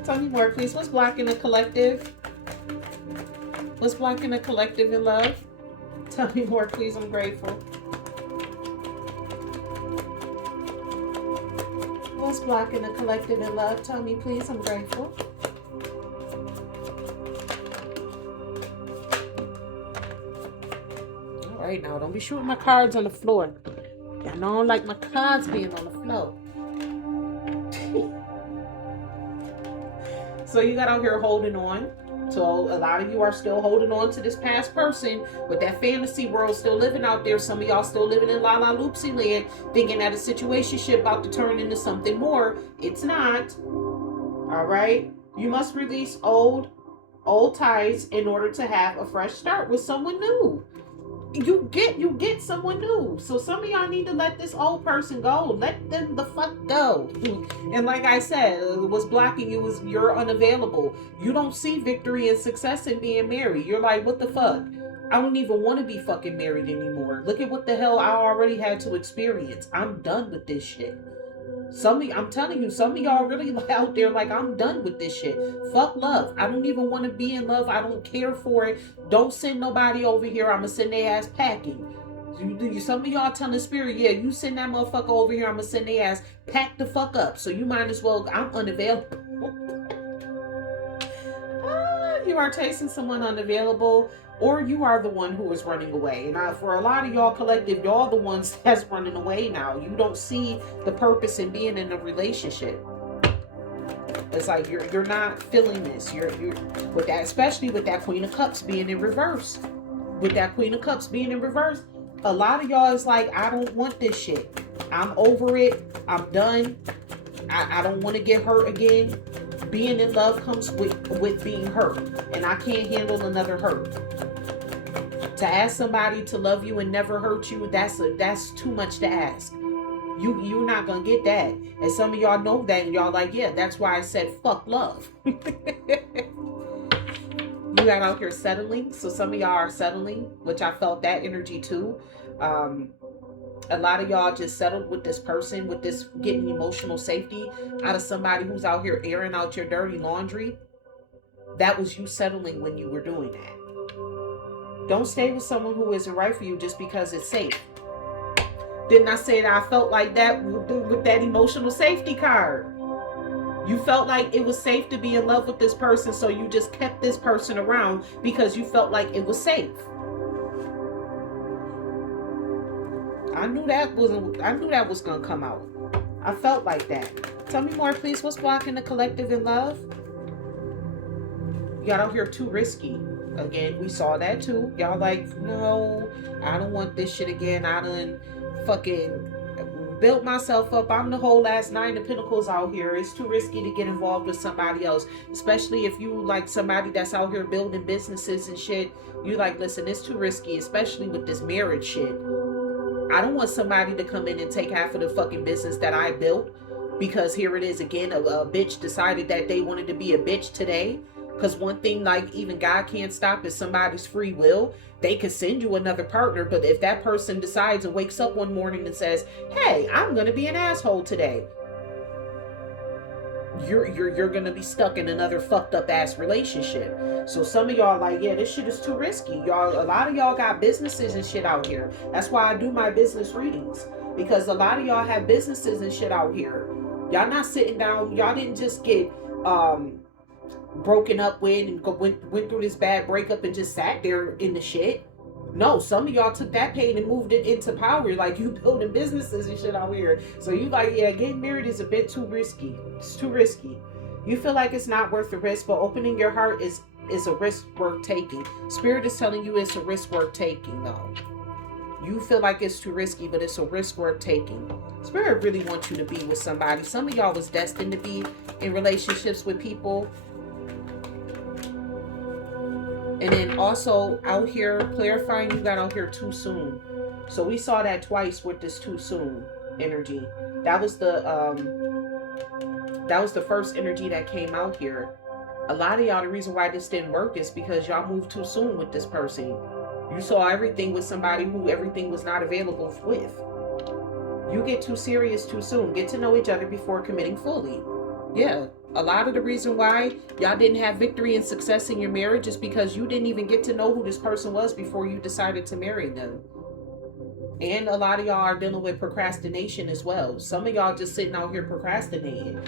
Tell me more, please. What's blocking the collective? What's blocking the collective in love? Tell me more, please. I'm grateful. What's blocking the collective in love? Tell me, please. I'm grateful. Right now, don't be shooting my cards on the floor. Y'all know I don't like my cards being on the floor. So you got out here holding on. So a lot of you are still holding on to this past person with that fantasy world still living out there. Some of y'all still living in La La Loopsy land, thinking that a situationship about to turn into something more. It's not. All right. You must release old ties in order to have a fresh start with someone new. You get someone new. So some of y'all need to let this old person go. Let them the fuck go. And like I said, what's blocking you is you're unavailable. You don't see victory and success in being married. You're like, what the fuck? I don't even want to be fucking married anymore. Look at what the hell I already had to experience. I'm done with this shit. I'm telling you, some of y'all really out there like, I'm done with this shit. Fuck love. I don't even want to be in love. I don't care for it. Don't send nobody over here. I'm going to send their ass packing. Some of y'all telling spirit, yeah, you send that motherfucker over here, I'm going to send their ass packed the fuck up. So you might as well, I'm unavailable. You are tasting someone unavailable, or you are the one who is running away. And for a lot of y'all collective, y'all the ones that's running away now. You don't see the purpose in being in a relationship. It's like you're not feeling this. You're with that, especially with that Queen of Cups being in reverse. With that Queen of Cups being in reverse, a lot of y'all is like, I don't want this shit. I'm over it. I'm done. I don't want to get hurt again. Being in love comes with being hurt, and I can't handle another hurt. To ask somebody to love you and never hurt you, that's too much to ask. You're not gonna get that. And some of y'all know that, and y'all like, yeah, that's why I said fuck love. You got out here settling, so some of y'all are settling, which I felt that energy too. A lot of y'all just settled with this person, with this getting emotional safety out of somebody who's out here airing out your dirty laundry. That was you settling when you were doing that. Don't stay with someone who isn't right for you just because it's safe. Didn't I say that I felt like that with that emotional safety card? You felt like it was safe to be in love with this person, so you just kept this person around because you felt like it was safe. I knew that was gonna come out. I felt like that. Tell me more, please. What's blocking the collective in love? You got out here too risky. Again, we saw that too. Y'all like, no, I don't want this shit again. I done fucking built myself up. I'm the whole last 9 of Pentacles out here. It's too risky to get involved with somebody else, especially if you like somebody that's out here building businesses and shit. You like, listen, it's too risky, especially with this marriage shit. I don't want somebody to come in and take half of the fucking business that I built, because here it is again, a bitch decided that they wanted to be a bitch today. Because one thing like even God can't stop is somebody's free will. They could send you another partner, but if that person decides and wakes up one morning and says, hey, I'm going to be an asshole today, you're going to be stuck in another fucked up ass relationship. So some of y'all like, yeah, this shit is too risky. Y'all, a lot of y'all got businesses and shit out here. That's why I do my business readings, because a lot of y'all have businesses and shit out here. Y'all not sitting down. Y'all didn't just get broken up with and went through this bad breakup and just sat there in the shit. No, some of y'all took that pain and moved it into power. Like, you building businesses and shit out here. So you like, yeah, getting married is a bit too risky. It's too risky. You feel like it's not worth the risk, but opening your heart is a risk worth taking. Spirit is telling you it's a risk worth taking, though. You feel like it's too risky, but it's a risk worth taking. Spirit really wants you to be with somebody. Some of y'all was destined to be in relationships with people. And then also out here, clarifying, you got out here too soon. So we saw that twice with this too soon energy. That was the first energy that came out here. A lot of y'all, the reason why this didn't work is because y'all moved too soon with this person. You saw everything with somebody who everything was not available with. You get too serious too soon. Get to know each other before committing fully. Yeah. A lot of the reason why y'all didn't have victory and success in your marriage is because you didn't even get to know who this person was before you decided to marry them. And a lot of y'all are dealing with procrastination as well. Some of y'all just sitting out here procrastinating.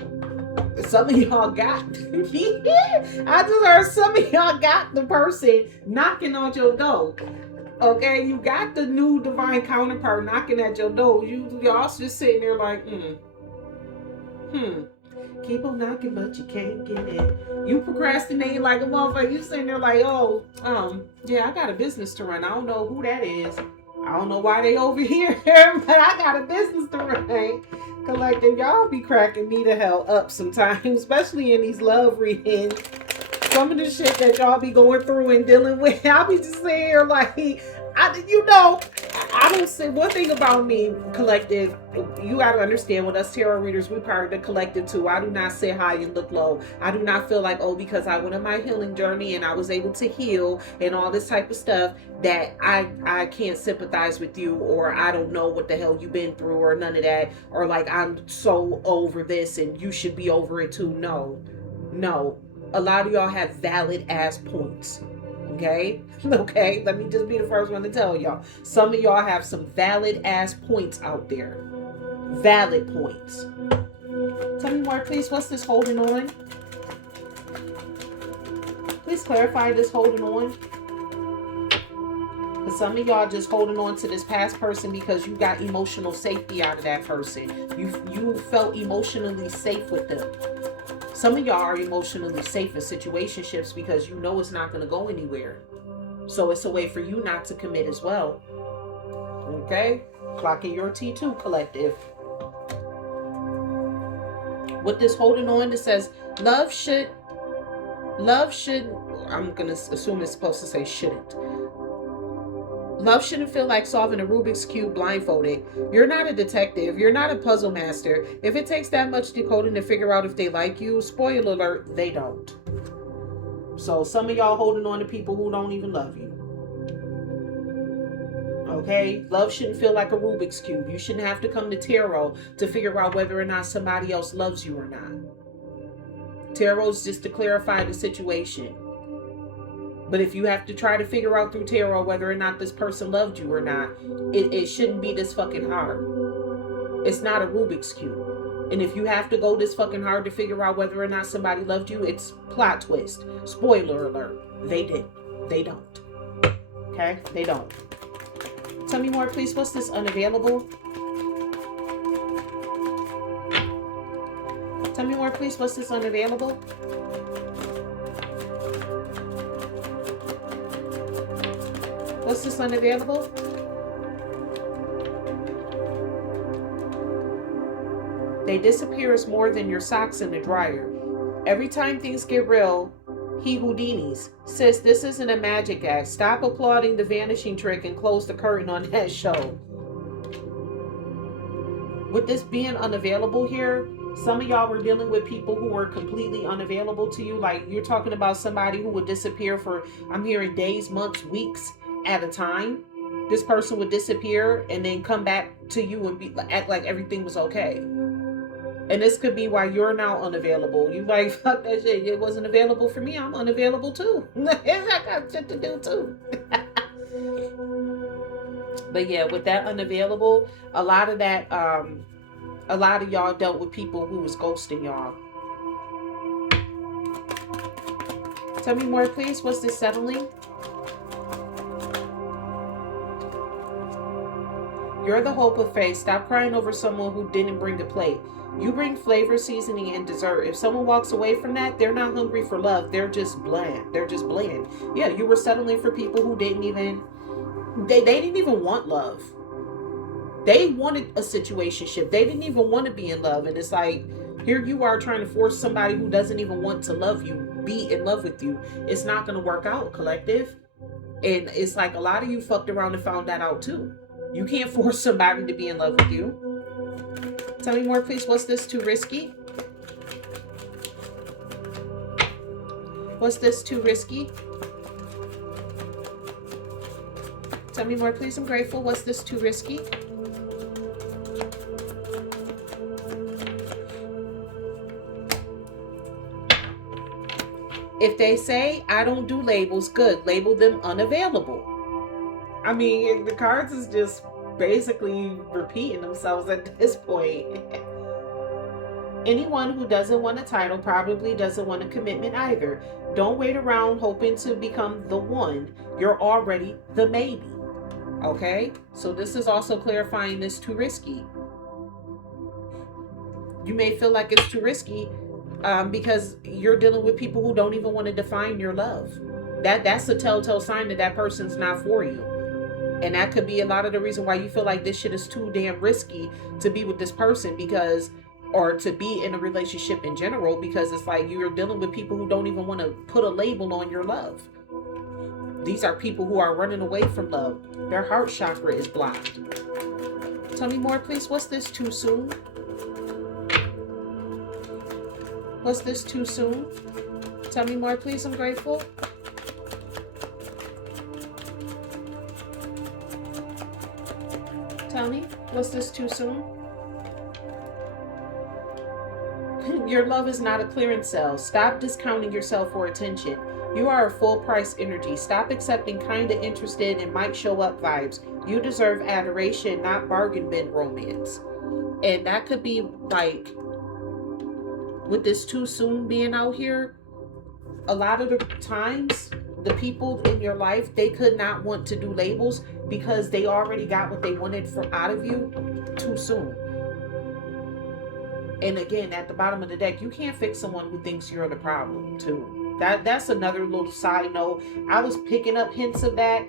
Some of y'all got, I just heard some of y'all got the person knocking on your door. Okay, you got the new divine counterpart knocking at your door. Y'all just sitting there like, keep on knocking, but you can't get in. You procrastinating like a motherfucker. You sitting there like, oh, yeah, I got a business to run. I don't know who that is. I don't know why they over here, but I got a business to run. Collective, y'all be cracking me the hell up sometimes, especially in these love readings. Some of the shit that y'all be going through and dealing with, I'll be just saying here like, I don't say one thing about me, collective. You got to understand, with us tarot readers, we're part of the collective too. I do not sit high and look low. I do not feel like, oh, because I went on my healing journey and I was able to heal and all this type of stuff, that I can't sympathize with you, or I don't know what the hell you've been through, or none of that, or like I'm so over this and you should be over it too. No. A lot of y'all have valid ass points. Okay, let me just be the first one to tell y'all. Some of y'all have some valid ass points out there. Valid points. Tell me more, please. What's this holding on? Please clarify this holding on. Because some of y'all just holding on to this past person because you got emotional safety out of that person. You felt emotionally safe with them. Some of y'all are emotionally safe in situationships because you know it's not going to go anywhere. So it's a way for you not to commit as well. Okay? Clocking your T2, collective. With this holding on, it says, love should, I'm going to assume it's supposed to say shouldn't. Love shouldn't feel like solving a Rubik's Cube blindfolded. You're not a detective. You're not a puzzle master. If it takes that much decoding to figure out if they like you, spoiler alert, they don't. So some of y'all holding on to people who don't even love you. Okay? Love shouldn't feel like a Rubik's Cube. You shouldn't have to come to tarot to figure out whether or not somebody else loves you or not. Tarot's just to clarify the situation. But if you have to try to figure out through tarot whether or not this person loved you or not, it shouldn't be this fucking hard. It's not a Rubik's Cube. And if you have to go this fucking hard to figure out whether or not somebody loved you, it's plot twist. Spoiler alert. They did. They don't. Okay? They don't. Tell me more, please. What's this unavailable? Tell me more, please. What's this unavailable? What's this unavailable? They disappear as more than your socks in the dryer. Every time things get real, he Houdinis. Sis, this isn't a magic act. Stop applauding the vanishing trick and close the curtain on that show. With this being unavailable here, some of y'all were dealing with people who were completely unavailable to you. Like, you're talking about somebody who would disappear for, I'm hearing, days, months, weeks at a time. This person would disappear and then come back to you and act like everything was okay. And this could be why you're now unavailable. You like, fuck that shit. It wasn't available for me. I'm unavailable too. I got shit to do too. But yeah, with that unavailable, a lot of that, a lot of y'all dealt with people who was ghosting y'all. Tell me more, please. What's this settling? You're the hope of faith. Stop crying over someone who didn't bring a plate. You bring flavor, seasoning, and dessert. If someone walks away from that, they're not hungry for love. They're just bland. They're just bland. Yeah, you were settling for people who didn't even, they didn't even want love. They wanted a situationship. They didn't even want to be in love. And it's like, here you are trying to force somebody who doesn't even want to love you, be in love with you. It's not going to work out, collective. And it's like a lot of you fucked around and found that out too. You can't force somebody to be in love with you. Tell me more, please. What's this too risky? What's this too risky? Tell me more, please. I'm grateful. What's this too risky? If they say, I don't do labels, good. Label them unavailable. I mean, the cards is just basically repeating themselves at this point. Anyone who doesn't want a title probably doesn't want a commitment either. Don't wait around hoping to become the one. You're already the maybe. Okay? So this is also clarifying this too risky. You may feel like it's too risky because you're dealing with people who don't even want to define your love. That's a telltale sign that that person's not for you. And that could be a lot of the reason why you feel like this shit is too damn risky to be with this person, because, or to be in a relationship in general, because it's like you're dealing with people who don't even want to put a label on your love. These are people who are running away from love. Their heart chakra is blocked. Tell me more, please. What's this too soon? What's this too soon? Tell me more, please. I'm grateful. Tell me, what's this too soon? Your love is not a clearance sale. Stop discounting yourself for attention. You are a full price energy. Stop accepting kinda interested and might show up vibes. You deserve adoration, not bargain bin romance. And that could be like, with this too soon being out here, a lot of the times, the people in your life, they could not want to do labels because they already got what they wanted out of you too soon. And again, at the bottom of the deck, you can't fix someone who thinks you're the problem too. That's another little side note. I was picking up hints of that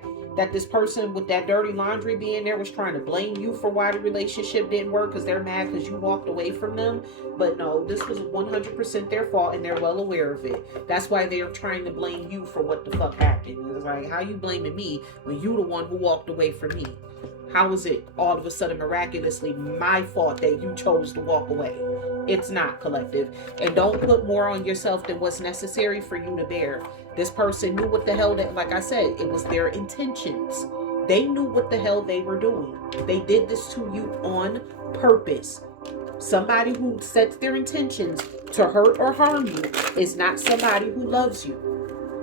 this person with that dirty laundry being there was trying to blame you for why the relationship didn't work because they're mad because you walked away from them. But no, this was 100% their fault and they're well aware of it. That's why they're trying to blame you for what the fuck happened. It's like, how you blaming me when you the one who walked away from me? How is it all of a sudden miraculously my fault that you chose to walk away? It's not, collective. And don't put more on yourself than what's necessary for you to bear. This person knew what the hell that, like I said, it was their intentions. They knew what the hell they were doing. They did this to you on purpose. Somebody who sets their intentions to hurt or harm you is not somebody who loves you.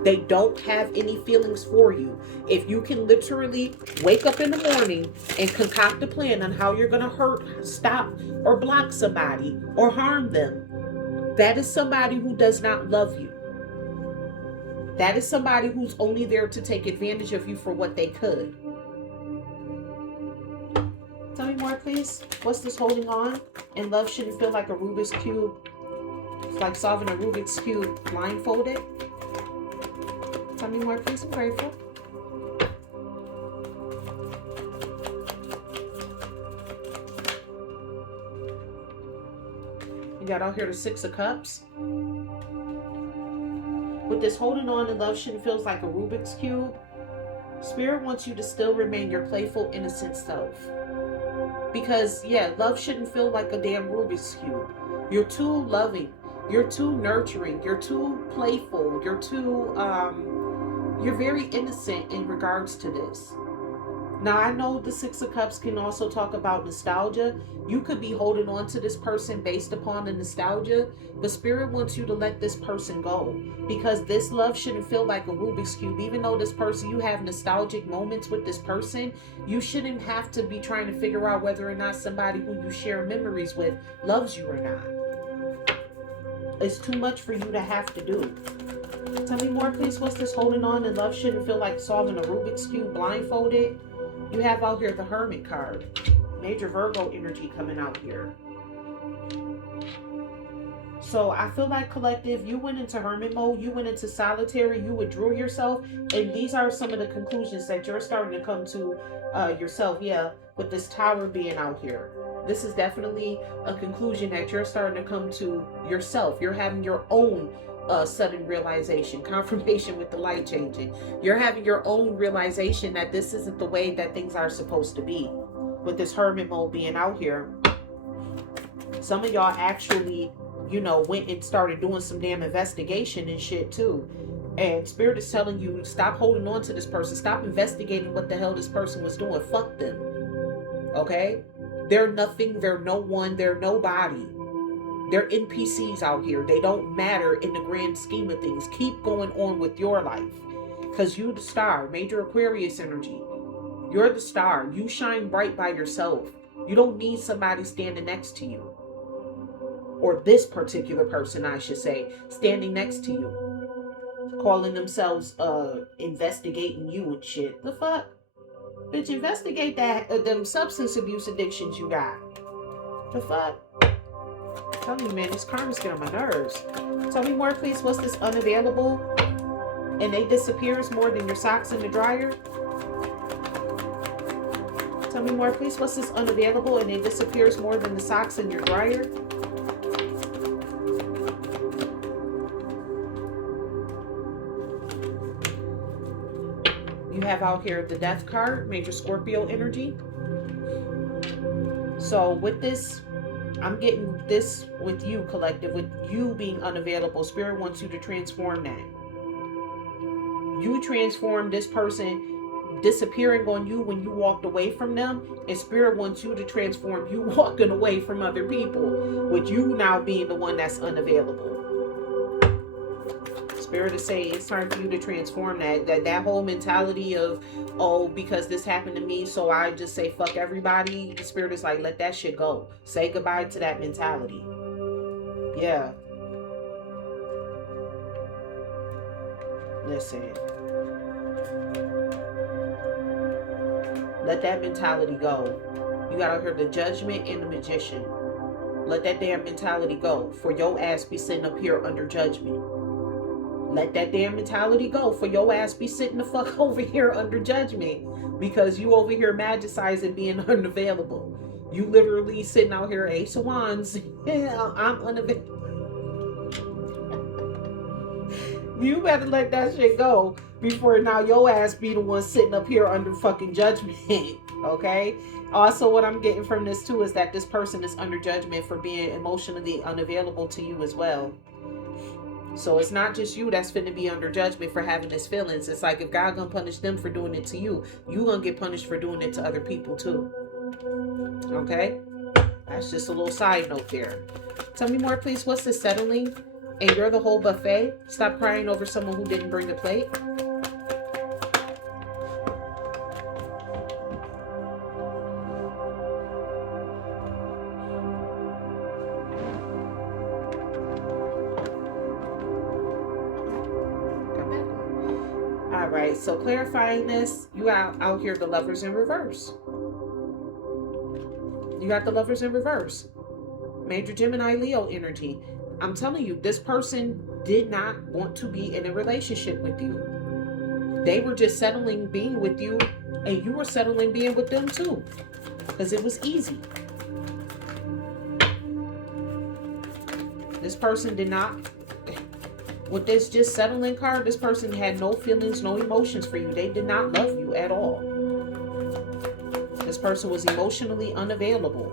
They don't have any feelings for you. If you can literally wake up in the morning and concoct a plan on how you're going to hurt, stop, or block somebody or harm them, that is somebody who does not love you. That is somebody who's only there to take advantage of you for what they could. Tell me more, please. What's this holding on? And love shouldn't feel like a Rubik's Cube. It's like solving a Rubik's Cube blindfolded. Tell me more, please. I'm grateful. You got out here the Six of Cups. With this holding on and love shouldn't feels like a Rubik's Cube. Spirit wants you to still remain your playful, innocent self. Because, yeah, love shouldn't feel like a damn Rubik's Cube. You're too loving. You're too nurturing. You're too playful. You're too, you're very innocent in regards to this. Now, I know the Six of Cups can also talk about nostalgia. You could be holding on to this person based upon the nostalgia, but Spirit wants you to let this person go, because this love shouldn't feel like a Rubik's Cube. Even though this person, you have nostalgic moments with this person, you shouldn't have to be trying to figure out whether or not somebody who you share memories with loves you or not. It's too much for you to have to do. Tell me more, please. What's this holding on and love shouldn't feel like solving a Rubik's Cube blindfolded? You have out here the Hermit card. Major Virgo energy coming out here. So I feel like, collective, you went into hermit mode. You went into solitary. You withdrew yourself. And these are some of the conclusions that you're starting to come to yourself. Yeah, with this Tower being out here. This is definitely a conclusion that you're starting to come to yourself. You're having your own sudden realization, confirmation with the light changing. You're having your own realization that this isn't the way that things are supposed to be. With this hermit mode being out here, some of y'all actually, you know, went and started doing some damn investigation and shit too. And Spirit is telling you, stop holding on to this person. Stop investigating what the hell this person was doing. Fuck them. Okay? They're nothing. They're no one. They're nobody. They're NPCs out here. They don't matter in the grand scheme of things. Keep going on with your life. Because you the star. Major Aquarius energy. You're the star. You shine bright by yourself. You don't need somebody standing next to you. Or this particular person, I should say, standing next to you. Calling themselves investigating you and shit. The fuck? Bitch, investigate that them substance abuse addictions you got. The fuck? I'm telling you, man, this karma's getting on my nerves. Tell me more, please. What's this unavailable? And they disappears more than your socks in the dryer? Tell me more, please. What's this unavailable and it disappears more than the socks in your dryer? You have out here the Death card, Major Scorpio energy. So with this, I'm getting this with you, collective, with you being unavailable. Spirit wants you to transform that. You transform this person disappearing on you when you walked away from them, and Spirit wants you to transform you walking away from other people, with you now being the one that's unavailable. Spirit is saying it's time for you to transform that whole mentality of, oh, because this happened to me, so I just say fuck everybody. The Spirit is like, let that shit go. Say goodbye to that mentality. Yeah. Listen. Let that mentality go. You got out here the Judgment and the Magician. Let that damn mentality go. For your ass be sitting up here under judgment. Let that damn mentality go. For your ass be sitting the fuck over here under judgment. Because you over here magicizing being unavailable. You literally sitting out here, Ace of Wands. Yeah, I'm unavailable. You better let that shit go before now your ass be the one sitting up here under fucking judgment. Okay? Also, what I'm getting from this too is that this person is under judgment for being emotionally unavailable to you as well. So it's not just you that's finna be under judgment for having these feelings. It's like if God gonna punish them for doing it to you, you gonna get punished for doing it to other people too. Okay? That's just a little side note there. Tell me more, please. What's this settling? And you're the whole buffet? Stop crying over someone who didn't bring the plate. Alright, so clarifying this, you out here the Lovers in reverse. You got the Lovers in reverse. Major Gemini Leo energy. I'm telling you, this person did not want to be in a relationship with you. They were just settling being with you, and you were settling being with them too. Because it was easy. This person did not, with this just settling card, this person had no feelings, no emotions for you. They did not love you at all. This person was emotionally unavailable.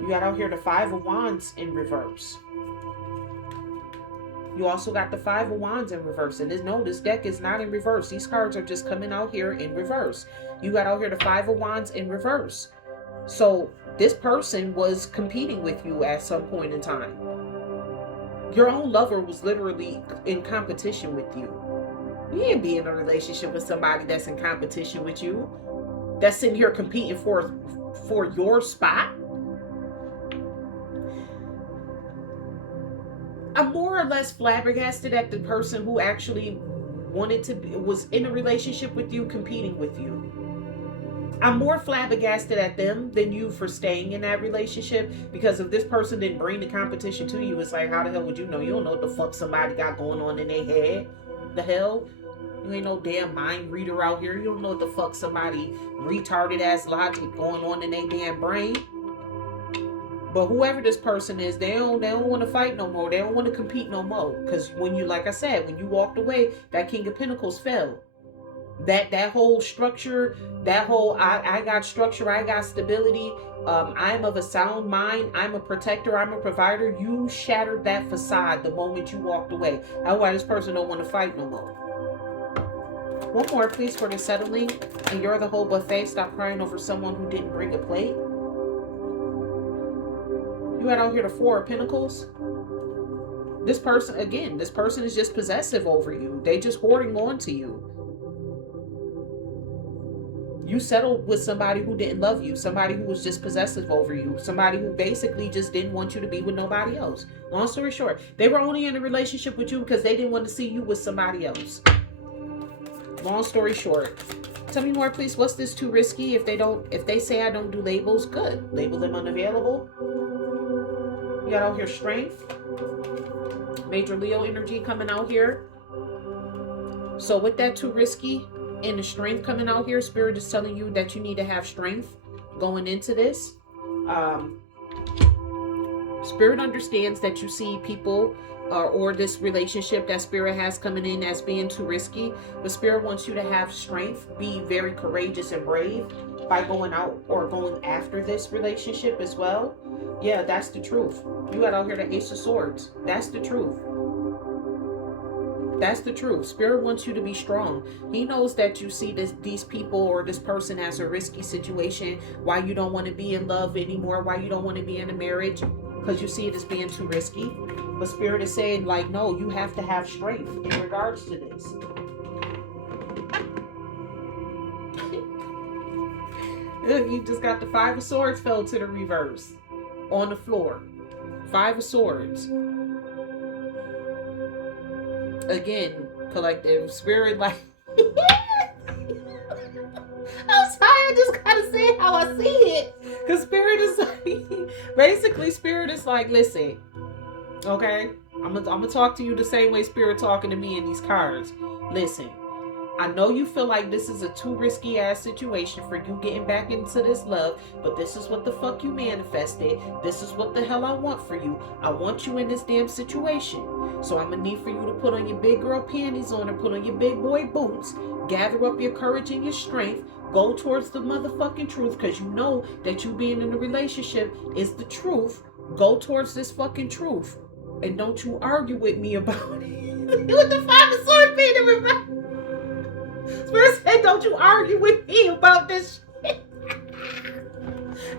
You got out here the Five of Wands in reverse. You also got the Five of Wands in reverse. And this deck is not in reverse. These cards are just coming out here in reverse. You got out here the Five of Wands in reverse. So this person was competing with you at some point in time. Your own lover was literally in competition with you. You ain't be in a relationship with somebody that's in competition with you. That's sitting here competing for your spot. I'm more or less flabbergasted at the person who actually was in a relationship with you, competing with you. I'm more flabbergasted at them than you for staying in that relationship, because if this person didn't bring the competition to you, it's like, how the hell would you know? You don't know what the fuck somebody got going on in their head. The hell? You ain't no damn mind reader out here. You don't know what the fuck somebody retarded ass logic going on in their damn brain. But whoever this person is, they don't want to fight no more. They don't want to compete no more. Because when you, like I said, when you walked away, that King of Pentacles fell. That whole structure, that whole I got structure, I got stability, I'm of a sound mind, I'm a protector, I'm a provider. You shattered that facade the moment you walked away. That's why this person don't want to fight no more. One more, please, for the settling. And you're the whole buffet. Stop crying over someone who didn't bring a plate. You got out here the Four of Pentacles. This person, again, this person is just possessive over you. They just hoarding on to you. You settled with somebody who didn't love you. Somebody who was just possessive over you. Somebody who basically just didn't want you to be with nobody else. Long story short, they were only in a relationship with you because they didn't want to see you with somebody else. Long story short. Tell me more, please. What's this too risky? If they say I don't do labels, good. Label them unavailable. You got out here strength. Major Leo energy coming out here. So with that too risky and the strength coming out here, Spirit is telling you that you need to have strength going into this. Spirit understands that you see people or this relationship that Spirit has coming in as being too risky. But Spirit wants you to have strength, be very courageous and brave by going out or going after this relationship as well. Yeah, that's the truth. You got out here the Ace of Swords. That's the truth. That's the truth. Spirit wants you to be strong. He knows that you see these people or this person as a risky situation, why you don't want to be in love anymore, why you don't want to be in a marriage, because you see it as being too risky. But Spirit is saying, like, no, you have to have strength in regards to this. You just got the Five of Swords fell to the reverse on the floor. Five of Swords. Again, collective Spirit, like I'm sorry, I just gotta say how I see it. Because Spirit is like, basically Spirit is like, listen, okay, I'm gonna talk to you the same way Spirit talking to me in these cards. Listen, I know you feel like this is a too risky ass situation for you getting back into this love, but this is what the fuck you manifested. This is what the hell I want for you. I want you in this damn situation. So I'm gonna need for you to put on your big girl panties on, or put on your big boy boots, gather up your courage and your strength, go towards the motherfucking truth, because you know that you being in a relationship is the truth. Go towards this fucking truth. And don't you argue with me about it. With the Five of Swords being in reverse. Spirit said, don't you argue with me about this shit.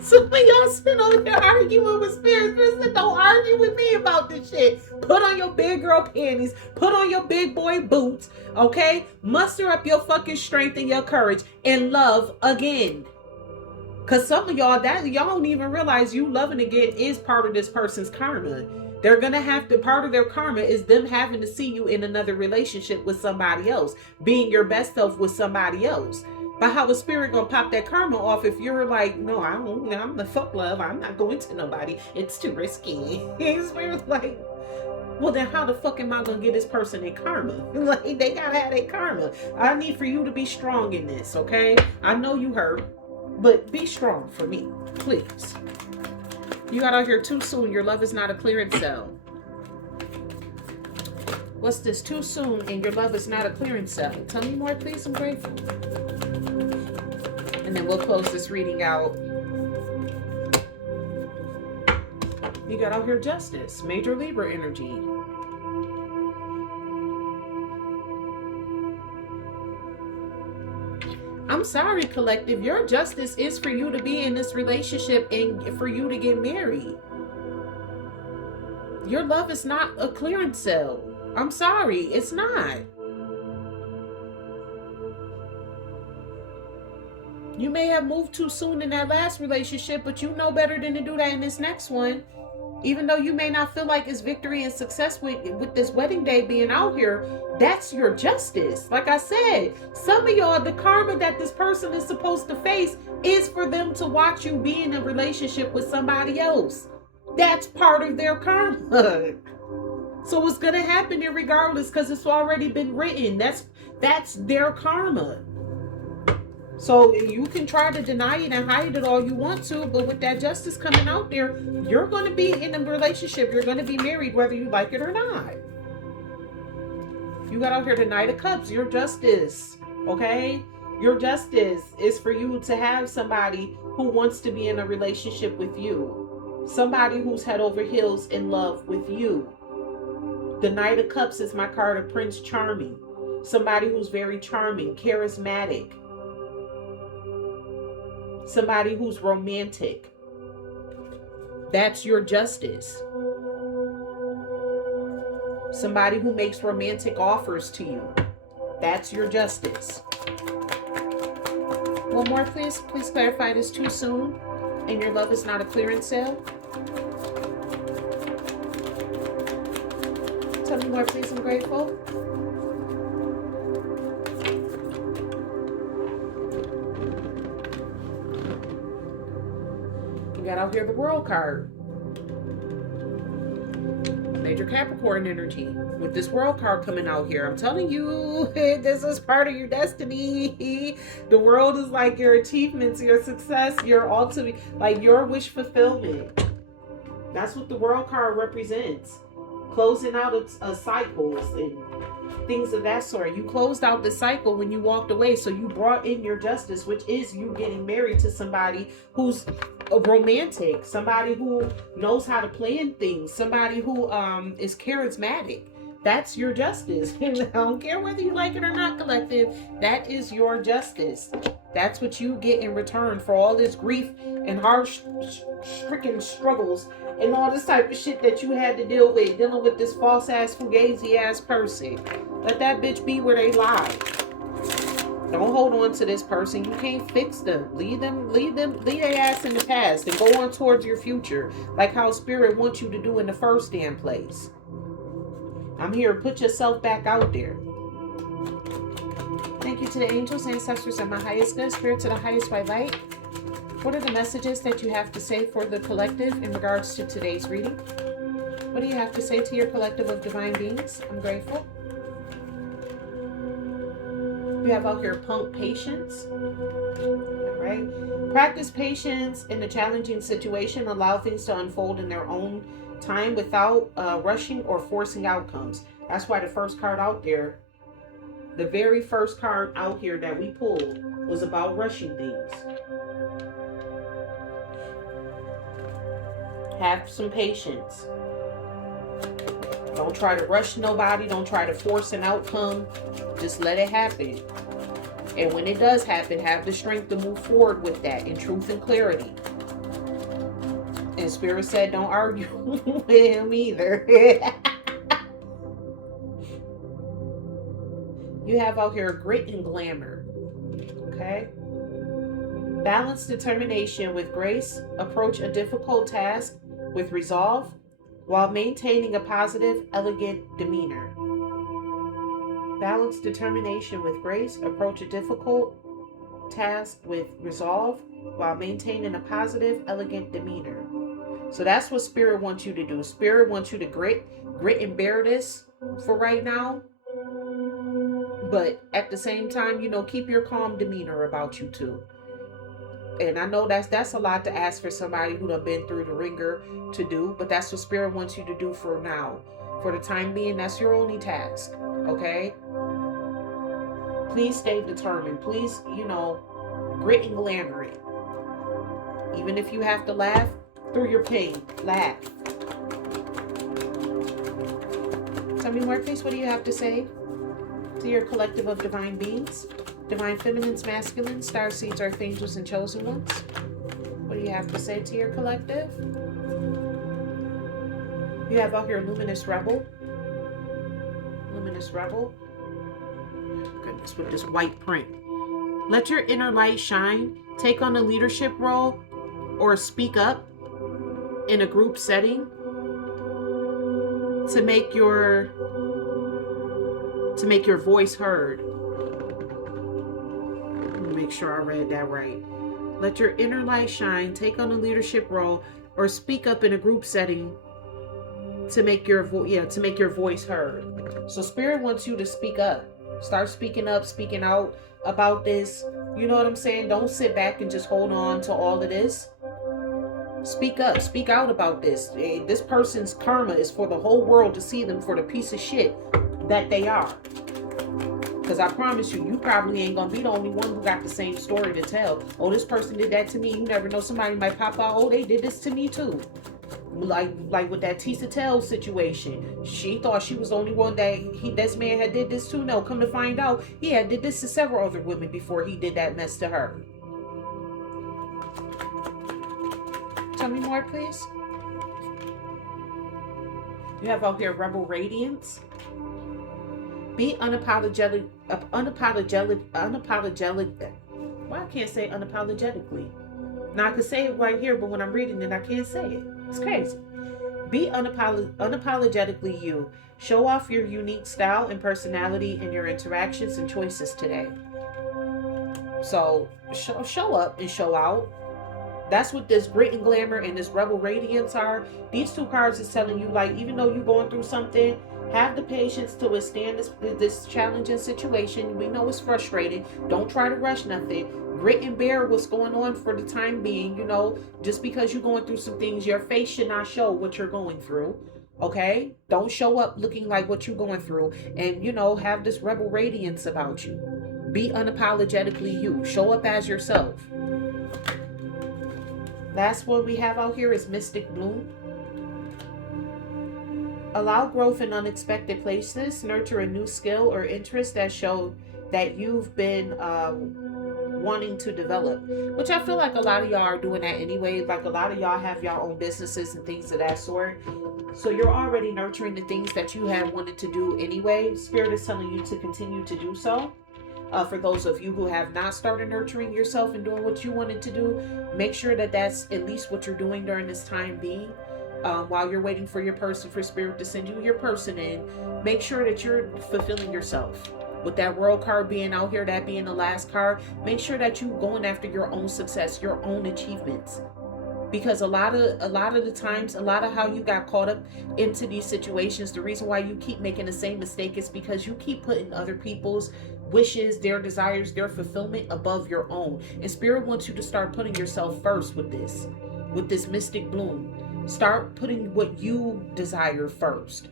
So when y'all sit over there arguing with Spirit, Spirit said, don't argue with me about this shit. Put on your big girl panties. Put on your big boy boots. Okay? Muster up your fucking strength and your courage and love again. Because some of y'all don't even realize you loving again is part of this person's karma. They're going to have to, part of their karma is them having to see you in another relationship with somebody else, being your best self with somebody else. But how is Spirit going to pop that karma off if you're like, no, I'm the fuck love. I'm not going to nobody. It's too risky. Spirit's like, well, then how the fuck am I going to get this person in karma? Like, they got to have their karma. I need for you to be strong in this, okay? I know you hurt, but be strong for me, please. You got out here too soon. Your love is not a clearance sale. What's this? Too soon and your love is not a clearance sale. Tell me more, please. I'm grateful. And then we'll close this reading out. You got out here justice. Major Libra energy. I'm sorry, collective. Your justice is for you to be in this relationship and for you to get married. Your love is not a clearance sale. I'm sorry, it's not. You may have moved too soon in that last relationship, but you know better than to do that in this next one. Even though you may not feel like it's victory and success with this wedding day being out here, that's your justice. Like I said, some of y'all, the karma that this person is supposed to face is for them to watch you be in a relationship with somebody else. That's part of their karma. So it's going to happen regardless because it's already been written. That's their karma. So you can try to deny it and hide it all you want to, but with that justice coming out there, you're going to be in a relationship. You're going to be married whether you like it or not. You got out here the Knight of Cups. Your justice, okay? Your justice is for you to have somebody who wants to be in a relationship with you. Somebody who's head over heels in love with you. The Knight of Cups is my card of Prince Charming. Somebody who's very charming, charismatic. Somebody who's romantic. That's your justice. Somebody who makes romantic offers to you. That's your justice. One more, please. Please clarify this too soon and your love is not a clearance sale. Tell me more, please. I'm grateful. You got out here the World card. Major Capricorn energy. With this World card coming out here, I'm telling you, this is part of your destiny. The World is like your achievements, your success, your ultimate, like your wish fulfillment. That's what the World card represents. Closing out cycles and things of that sort. You closed out the cycle when you walked away, so you brought in your justice, which is you getting married to somebody who's a romantic, somebody who knows how to plan things, somebody who is charismatic. That's your justice. I don't care whether you like it or not, collective. That is your justice. That's what you get in return for all this grief and harsh, stricken struggles and all this type of shit that you had to deal with, dealing with this false ass, fugazi ass person. Let that bitch be where they lie. Don't hold on to this person. You can't fix them. Leave their ass in the past and go on towards your future, like how Spirit wants you to do in the first damn place. I'm here. Put yourself back out there. Thank you to the angels, ancestors, and my highest good, Spirit to the highest white light. What are the messages that you have to say for the collective in regards to today's reading? What do you have to say to your collective of divine beings? I'm grateful. You have out here punk patience. All right. Practice patience in a challenging situation. Allow things to unfold in their own time without rushing or forcing outcomes. That's why the first card out there, the very first card out here that we pulled was about rushing things. Have some patience. Don't try to rush nobody. Don't try to force an outcome. Just let it happen. And when it does happen, have the strength to move forward with that in truth and clarity. And Spirit said, don't argue with him either. You have out here grit and glamour. Okay? Balance determination with grace. Approach a difficult task with resolve while maintaining a positive, elegant demeanor. Balance determination with grace. Approach a difficult task with resolve while maintaining a positive, elegant demeanor. So that's what Spirit wants you to do. Spirit wants you to grit and bear this for right now. But at the same time, keep your calm demeanor about you too. And I know that's a lot to ask for somebody who done been through the ringer to do, but that's what Spirit wants you to do for now. For the time being, that's your only task. Okay? Please stay determined. Please, grit and glamour it. Even if you have to laugh through your pain, laugh. Tell me more, please. What do you have to say to your collective of divine beings? Divine feminines, masculines, star seeds, earth angels, and chosen ones. What do you have to say to your collective? You have out here luminous rebel. Luminous rebel. Goodness, with this white print. Let your inner light shine. Take on a leadership role or speak up in a group setting to make your voice heard. Make sure I read that right. Let your inner light shine, take on a leadership role, or speak up in a group setting to make your voice heard. So Spirit wants you to speak up. Start speaking up, speaking out about this. You know what I'm saying? Don't sit back and just hold on to all of this. Speak up, speak out about this. This person's karma is for the whole world to see them for the piece of shit that they are. Because I promise you, you probably ain't going to be the only one who got the same story to tell. Oh, this person did that to me. You never know. Somebody might pop out. Oh, they did this to me too. Like with that Tisa Tell situation. She thought she was the only one that this man had did this to. No, come to find out, he had did this to several other women before he did that mess to her. Tell me more, please. You have out here Rebel Radiance. Be unapologetic. Why I can't say unapologetically? Now I can say it right here, but when I'm reading it, I can't say it. It's crazy. Be unapologetically you. Show off your unique style and personality in your interactions and choices today. So show up and show out. That's what this grit and glamour and this rebel radiance are. These two cards is telling you, like, even though you're going through something, have the patience to withstand this challenging situation. We know it's frustrating. Don't try to rush nothing. Grit and bear what's going on for the time being. Just because you're going through some things, your face should not show what you're going through. Okay? Don't show up looking like what you're going through. And, have this rebel radiance about you. Be unapologetically you. Show up as yourself. Last one we have out here is Mystic Bloom. Allow growth in unexpected places. Nurture a new skill or interest that show that you've been wanting to develop. Which I feel like a lot of y'all are doing that anyway. Like a lot of y'all have your own businesses and things of that sort. So you're already nurturing the things that you have wanted to do anyway. Spirit is telling you to continue to do so. For those of you who have not started nurturing yourself and doing what you wanted to do, make sure that that's at least what you're doing during this time being. While you're waiting for your person, for Spirit to send you your person in, make sure that you're fulfilling yourself. With that World card being out here, that being the last card, make sure that you're going after your own success, your own achievements. Because a lot of the times, a lot of how you got caught up into these situations, the reason why you keep making the same mistake is because you keep putting other people's wishes, their desires, their fulfillment above your own. And Spirit wants you to start putting yourself first with this Mystic Bloom. Start putting what you desire first.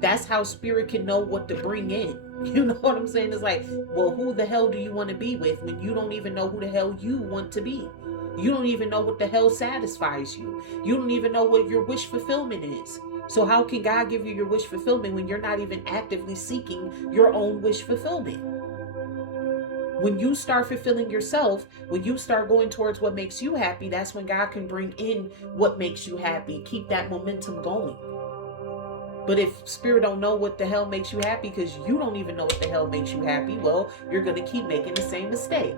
That's how Spirit can know what to bring in. You know what I'm saying? It's like, well, who the hell do you want to be with when you don't even know who the hell you want to be? You don't even know what the hell satisfies you. You don't even know what your wish fulfillment is. So how can God give you your wish fulfillment when you're not even actively seeking your own wish fulfillment? When you start fulfilling yourself, when you start going towards what makes you happy, that's when God can bring in what makes you happy. Keep that momentum going. But if Spirit don't know what the hell makes you happy because you don't even know what the hell makes you happy, well, you're going to keep making the same mistake.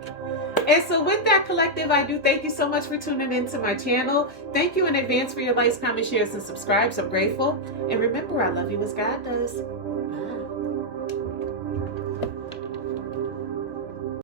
And so with that, collective, I do thank you so much for tuning into my channel. Thank you in advance for your likes, comments, shares, and subscribes. I'm grateful. And remember, I love you as God does.